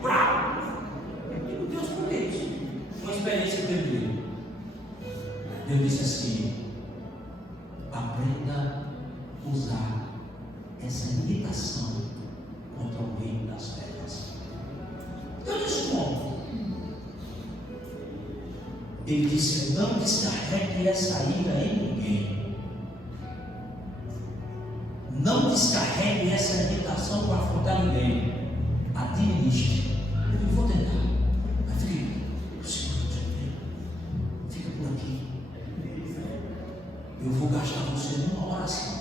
Bravo. Meu Deus, por que isso? Uma experiência teve. Deus disse assim: aprenda a usar essa limitação contra o reino das trevas. Eu disse como? Ele disse: não descarregue essa ira em ninguém. Não descarregue essa irritação para afrontar ninguém. Administre. Eu vou tentar. Mas fica por aqui. Eu vou gastar você numa oração.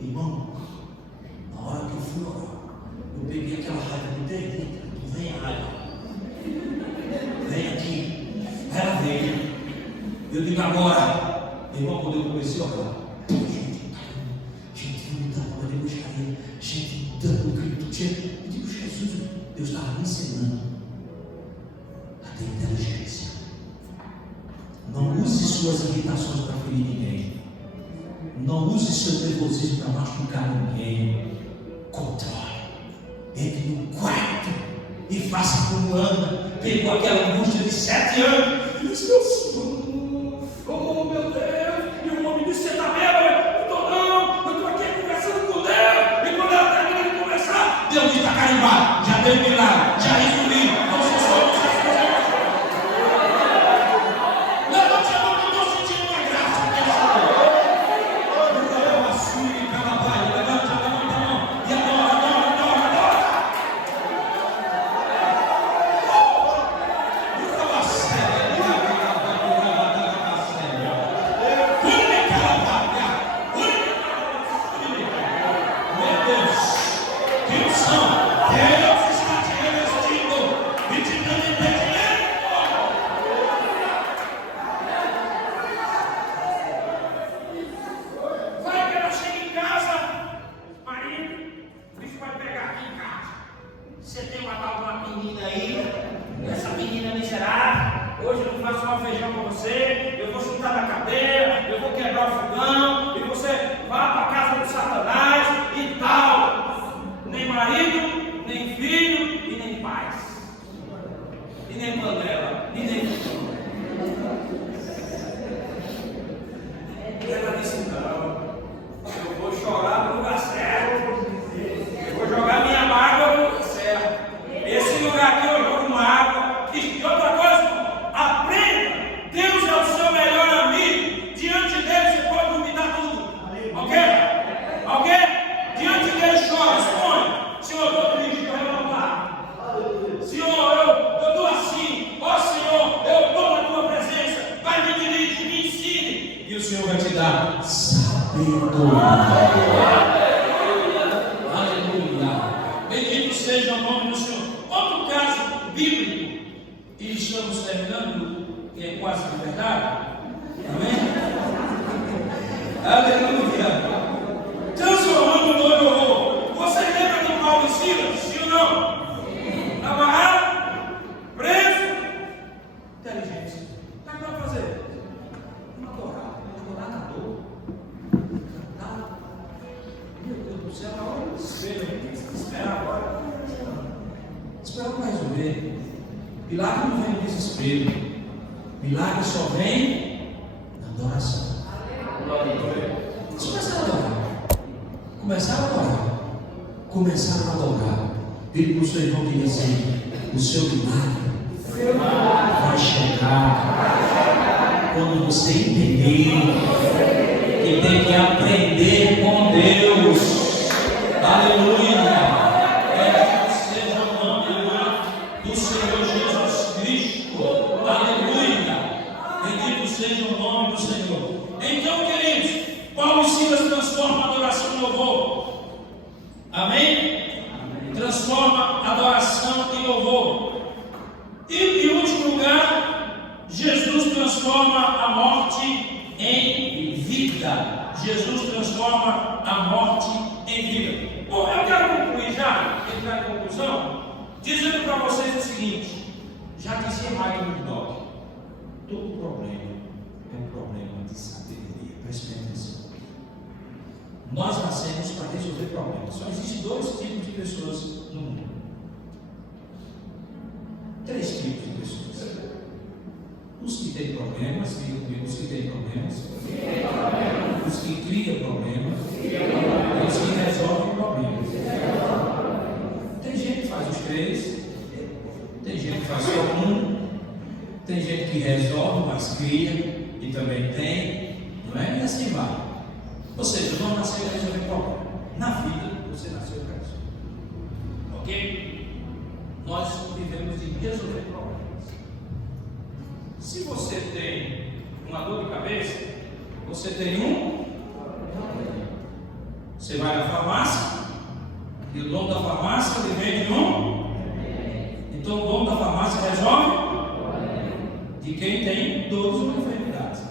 Irmão, na hora que eu fui orar, eu peguei aquela raiva do dentro. Vem a raiva. Vem aqui. Ela veio. Eu digo agora. Irmão, quando eu comecei a orar, gente dando grito, eu digo: Jesus, Deus estava me ensinando a ter inteligência. Não use suas irritações para ferir ninguém. Não use seu nervosismo para machucar ninguém. Controle. Entre no quarto e faça como Ana pegou aquela angústia de 7 anos e disse: meu Senhor, oh meu Deus, e o homem disse: você está bêbado? Eu estou aqui conversando com Deus. E quando ela termina de conversar, Deus diz: está carimbado, já deu milagre, já resolvi. Não se soube, já se fizer. Levante a mão que eu estou sentindo uma graça. Eu assumo e calabai. Levante a mão e adora. Você tem uma tal de uma menina aí, essa menina miserável, hoje eu não faço mal feijão para você, eu vou chutar na cadeira, eu vou quebrar o fogão, e você vá para a casa do Satanás e tal. Nem marido, nem filho, e nem pais, e nem panela, e nem... Ela disse: não, eu vou chorar no lugar certo, eu vou jogar minha mágoa no lugar certo. Esse lugar aqui eu jogo mágoa. E outra coisa, aprenda: Deus é o seu melhor amigo. Diante dele você pode duvidar tudo. Ok? Ok? Diante dele chora, expõe: Senhor, eu estou triste, eu vou voltar. Senhor, eu estou assim. Ó Senhor, eu estou na tua presença. Vai me dirigir, me ensine. E o Senhor vai te dar sabedoria. Aleluia. Bendito seja o nome do Senhor. Outro caso bíblico, e estamos terminando, que é quase de verdade. Amém? Aleluia. Transformando o nome do horror. Você lembra de Paulo e Silas? Sim ou não? Amarrado, preso, inteligência. O que é que vai fazer? Adorar na dor. Cantar. Meu Deus do céu, na hora do espelho, esperar agora. Esperar para resolver. Milagre não vem no desespero. Milagre só vem na adoração. Começaram a adorar. Começaram a adorar. Começaram a adorar. Vire para o seu irmão e diga assim: o seu milagre vai chegar quando você entender que tem que aprender com Deus. Aleluia. Bendito seja o nome do Senhor Jesus Cristo. Aleluia. Bendito seja o nome do Senhor. Então, queridos, Paulo e Silas transformam a adoração em louvor. Amém? Transforma a adoração em louvor. E em último lugar, Jesus transforma a morte em vida. Jesus transforma a morte em vida. Bom, eu quero concluir já, entrar em conclusão, dizendo para vocês o seguinte: já dizia Michael Murdock, todo problema é um problema de sabedoria. Preste atenção. Nós nascemos para resolver problemas. Só existem 2 tipos de pessoas no mundo. 3 tipos de pessoas. Os que têm problemas, diga comigo, os que têm problemas, os que criam problemas, e os que resolvem problemas. Tem gente que faz os três, tem gente que faz só um, tem gente que resolve, mas cria, e também tem, não é? E assim vai. Ou seja, não nasceu para resolver problema. Na vida, você nasceu para isso. Ok? Nós vivemos de resolver problemas. Se você tem uma dor de cabeça, você tem um. Você vai na farmácia e o dono da farmácia ele vende um. Então o dono da farmácia resolve de quem tem dores ou enfermidades.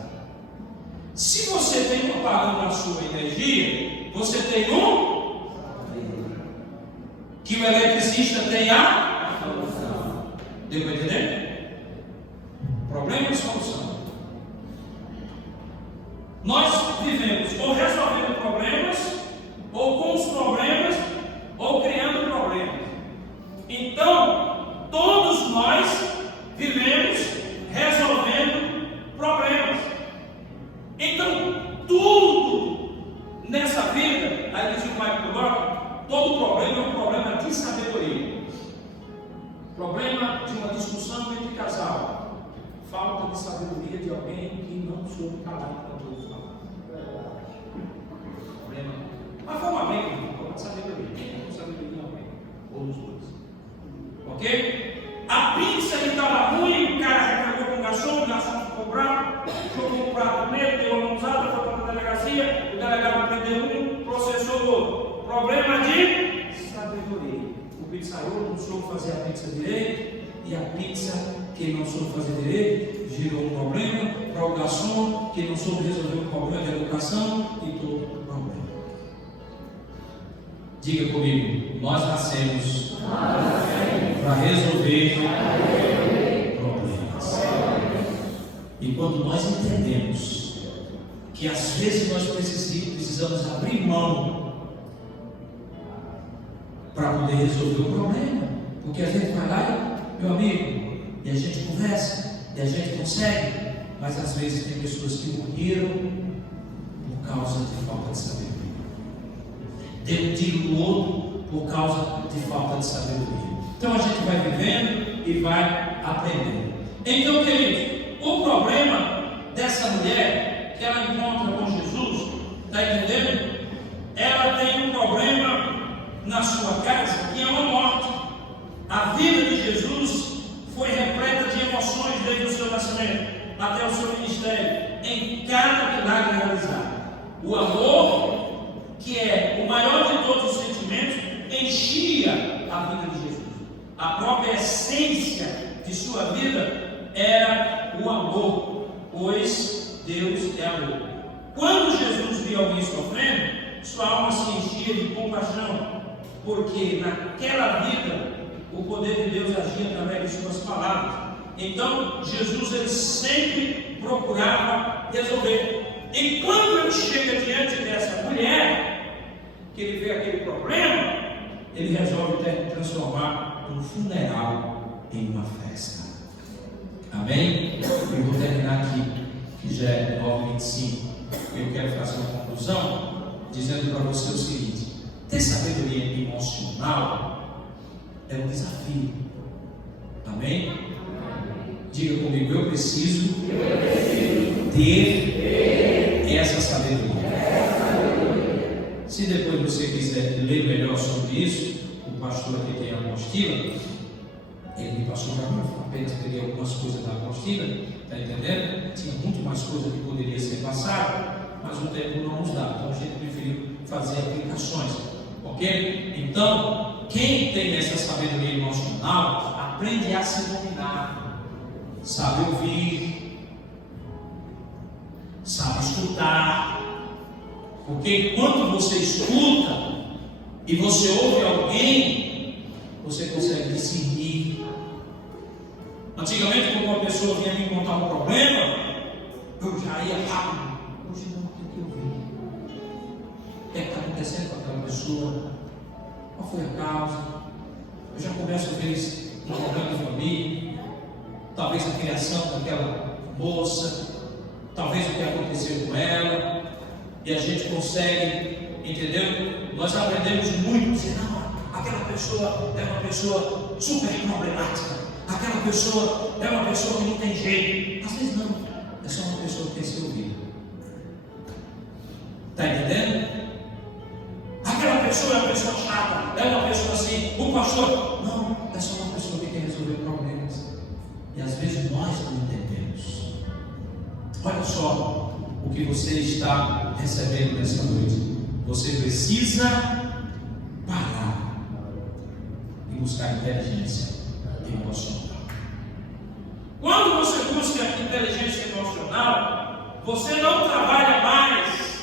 Se você tem um apagão na sua energia, você tem um. Que o eletricista tem a solução. Deu para entender? Problema e solução. Nós vivemos ou resolvendo problemas, ou com os problemas, ou criando problemas. Então, todos nós vivemos resolvendo problemas. Então, tudo nessa vida, aí diz o Michael Locke, todo problema é um problema de sabedoria. Problema de uma discussão entre casal. Falta de sabedoria de alguém que não soube calar enquanto outros falam. Problema. Mas foi uma briga, não foi de sabedoria. Não sabedoria de alguém. Ou dos dois. Ok? A pizza que estava ruim, o cara já pegou com o garçom ficou bravo, jogou o prato nele, deu uma mãozada, foi para a delegacia, o delegado prendeu um, processou o outro. Problema de sabedoria. O pizzaiolo não soube fazer a pizza direito, e a pizza que não soube fazer direito gerou um problema para o garçom que não soube resolver um problema de educação e todo o problema. Diga comigo, nós nascemos para resolver problemas. E quando nós entendemos que às vezes nós precisamos abrir mão para poder resolver o problema, porque a gente vai lá, meu amigo, e a gente conversa, e a gente consegue, mas às vezes tem pessoas que morreram por causa de falta de sabedoria. Deu um tiro no outro por causa de falta de sabedoria. Então a gente vai vivendo e vai aprendendo. Então, queridos, o problema dessa mulher que ela encontra com Jesus, está entendendo? Ela tem um problema na sua casa que é uma morte. A vida de Jesus foi repleta de emoções desde o seu nascimento até o seu ministério, em cada milagre realizado. O amor, que é o maior de todos os sentimentos, enchia a vida de Jesus. A própria essência de sua vida era o amor, pois Deus é amor. Quando Jesus via alguém sofrendo, sua alma se enchia de compaixão, porque naquela vida o poder de Deus agia através de suas palavras. Então, Jesus ele sempre procurava resolver. E quando ele chega diante dessa mulher, que ele vê aquele problema, ele resolve transformar um funeral em uma festa. Amém? Eu vou terminar aqui, que já é 9h25. Eu quero fazer uma conclusão, dizendo para você o seguinte: ter sabedoria emocional é um desafio. Amém? Diga comigo, eu preciso ter essa sabedoria. Se depois você quiser ler melhor sobre isso, o pastor aqui tem a apostila, ele me passou para mim, apenas peguei algumas coisas da apostila, está entendendo? Tinha muito mais coisa que poderia ser passada, mas o tempo não nos dá, então a gente preferiu fazer aplicações, ok? Então, quem tem essa sabedoria emocional, aprende a se dominar, sabe ouvir, sabe escutar, porque enquanto você escuta e você ouve alguém, você consegue discernir. Antigamente, quando uma pessoa vinha me contar um problema, eu já ia rápido. Hoje não, o que eu vi? O que está acontecendo com aquela pessoa? Qual foi a causa? Eu já começo a ver um problema de família, talvez a criação daquela moça, talvez o que aconteceu com ela, e a gente consegue, entendeu? Nós aprendemos muito a dizer, não, aquela pessoa é uma pessoa super problemática, aquela pessoa é uma pessoa que não tem jeito. Às vezes não, é só uma pessoa que quer ser ouvida. Está entendendo? Aquela pessoa é uma pessoa chata, é uma pessoa assim, o pastor, não, é só uma pessoa que quer resolver problemas. E às vezes nós não entendemos. Olha só o que você está recebendo nessa noite. Você precisa parar e buscar inteligência emocional. Quando você busca inteligência emocional, você não trabalha mais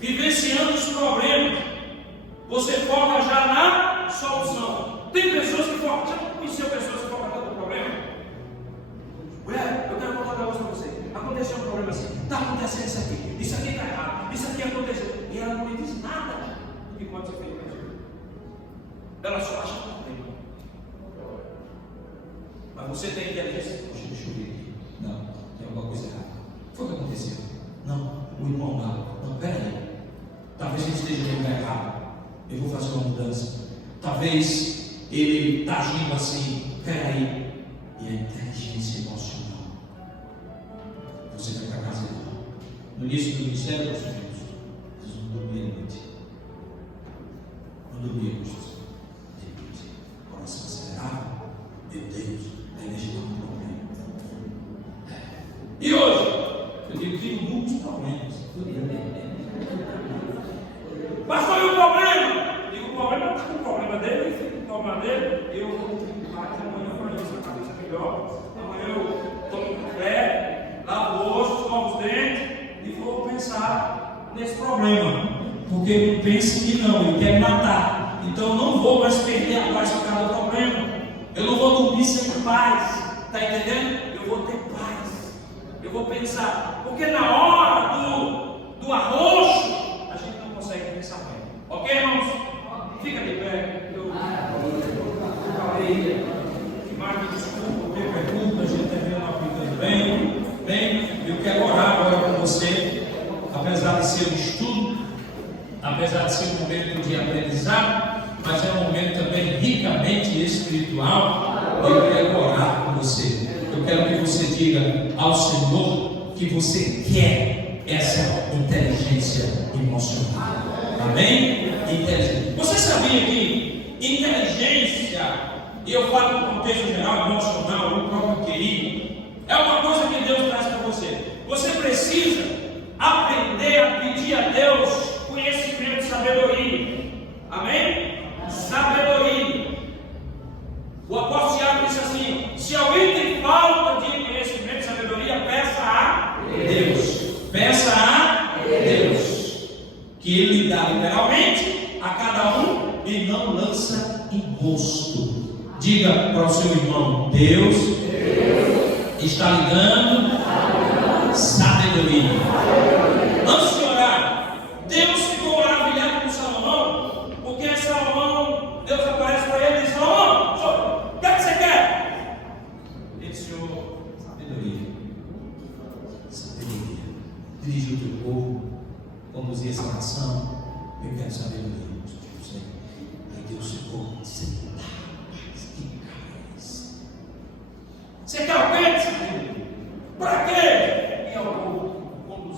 vivenciando os problemas. Você foca já na solução. Tem pessoas que focam, já conheceu pessoas que focam tanto no problema? Mulher, eu quero contar um negócio para você. Aconteceu um problema assim, está acontecendo isso aqui está errado, isso aqui aconteceu. E ela não me diz nada do que pode ser feito. Ela só acha problema. Mas você tem inteligência? Poxa, deixa eu ver aqui. Não, tem alguma coisa errada. Foi o que aconteceu? Não, o irmão lá. Não, peraí. Talvez ele esteja no lugar errado. Eu vou fazer uma mudança. Talvez ele está agindo assim. Peraí. E a inteligência emocional. Você vai para casa dele. No início do ministério, meus filhos, vocês não dormiram à noite. Não dormiram, Jesus. Coração acelerado. Meu Deus, a igreja está com problema. E hoje? Eu digo que muitos problemas. Pastor, e o problema? Digo, o problema está com o problema dele, fica com o problema dele. Eu vou amanhã eu fazer essa cabeça melhor. Amanhã eu tomo café, lavo o rosto, escovo os dentes e vou pensar nesse problema. Porque ele pensa que não, ele quer me matar. Então eu não vou mais perder a paz por causa do problema. Eu não vou dormir sem paz. Está entendendo? Eu vou ter paz. Eu vou pensar. Porque na hora do arroxo, a gente não consegue pensar bem. Ok, irmãos? Fica de pé. Eu falei. Mais me desculpa, qualquer pergunta, a gente está vendo aplicando bem. Bem, eu quero orar agora com você. Apesar de ser um estudo, apesar de ser um momento de aprendizado, mas é um momento também ricamente espiritual. Eu quero orar com você. Eu quero que você diga ao Senhor que você quer essa inteligência emocional. Amém? Inteligência. Você sabia que inteligência, e eu falo no contexto geral, emocional, o próprio QI, é uma coisa que Deus traz para você. Você precisa aprender a pedir a Deus conhecimento e sabedoria. Amém? Sabedoria. O apóstolo Tiago disse assim: se alguém tem falta de conhecimento e sabedoria, peça a Deus. Peça a Deus. Que Ele lhe dá liberalmente a cada um e não lança imposto. Diga para o seu irmão: Deus está lhe dando sabedoria. Antes de orar, Deus ficou maravilhado com Salomão, porque Salomão, Deus aparece para ele e diz: Salomão, o que você quer? Ele disse: Senhor, sabedoria. Sabedoria. Dirige o teu povo, conduzir essa nação. Eu quero sabedoria. Aí Deus ficou dizendo: você quer o quê? Para quê?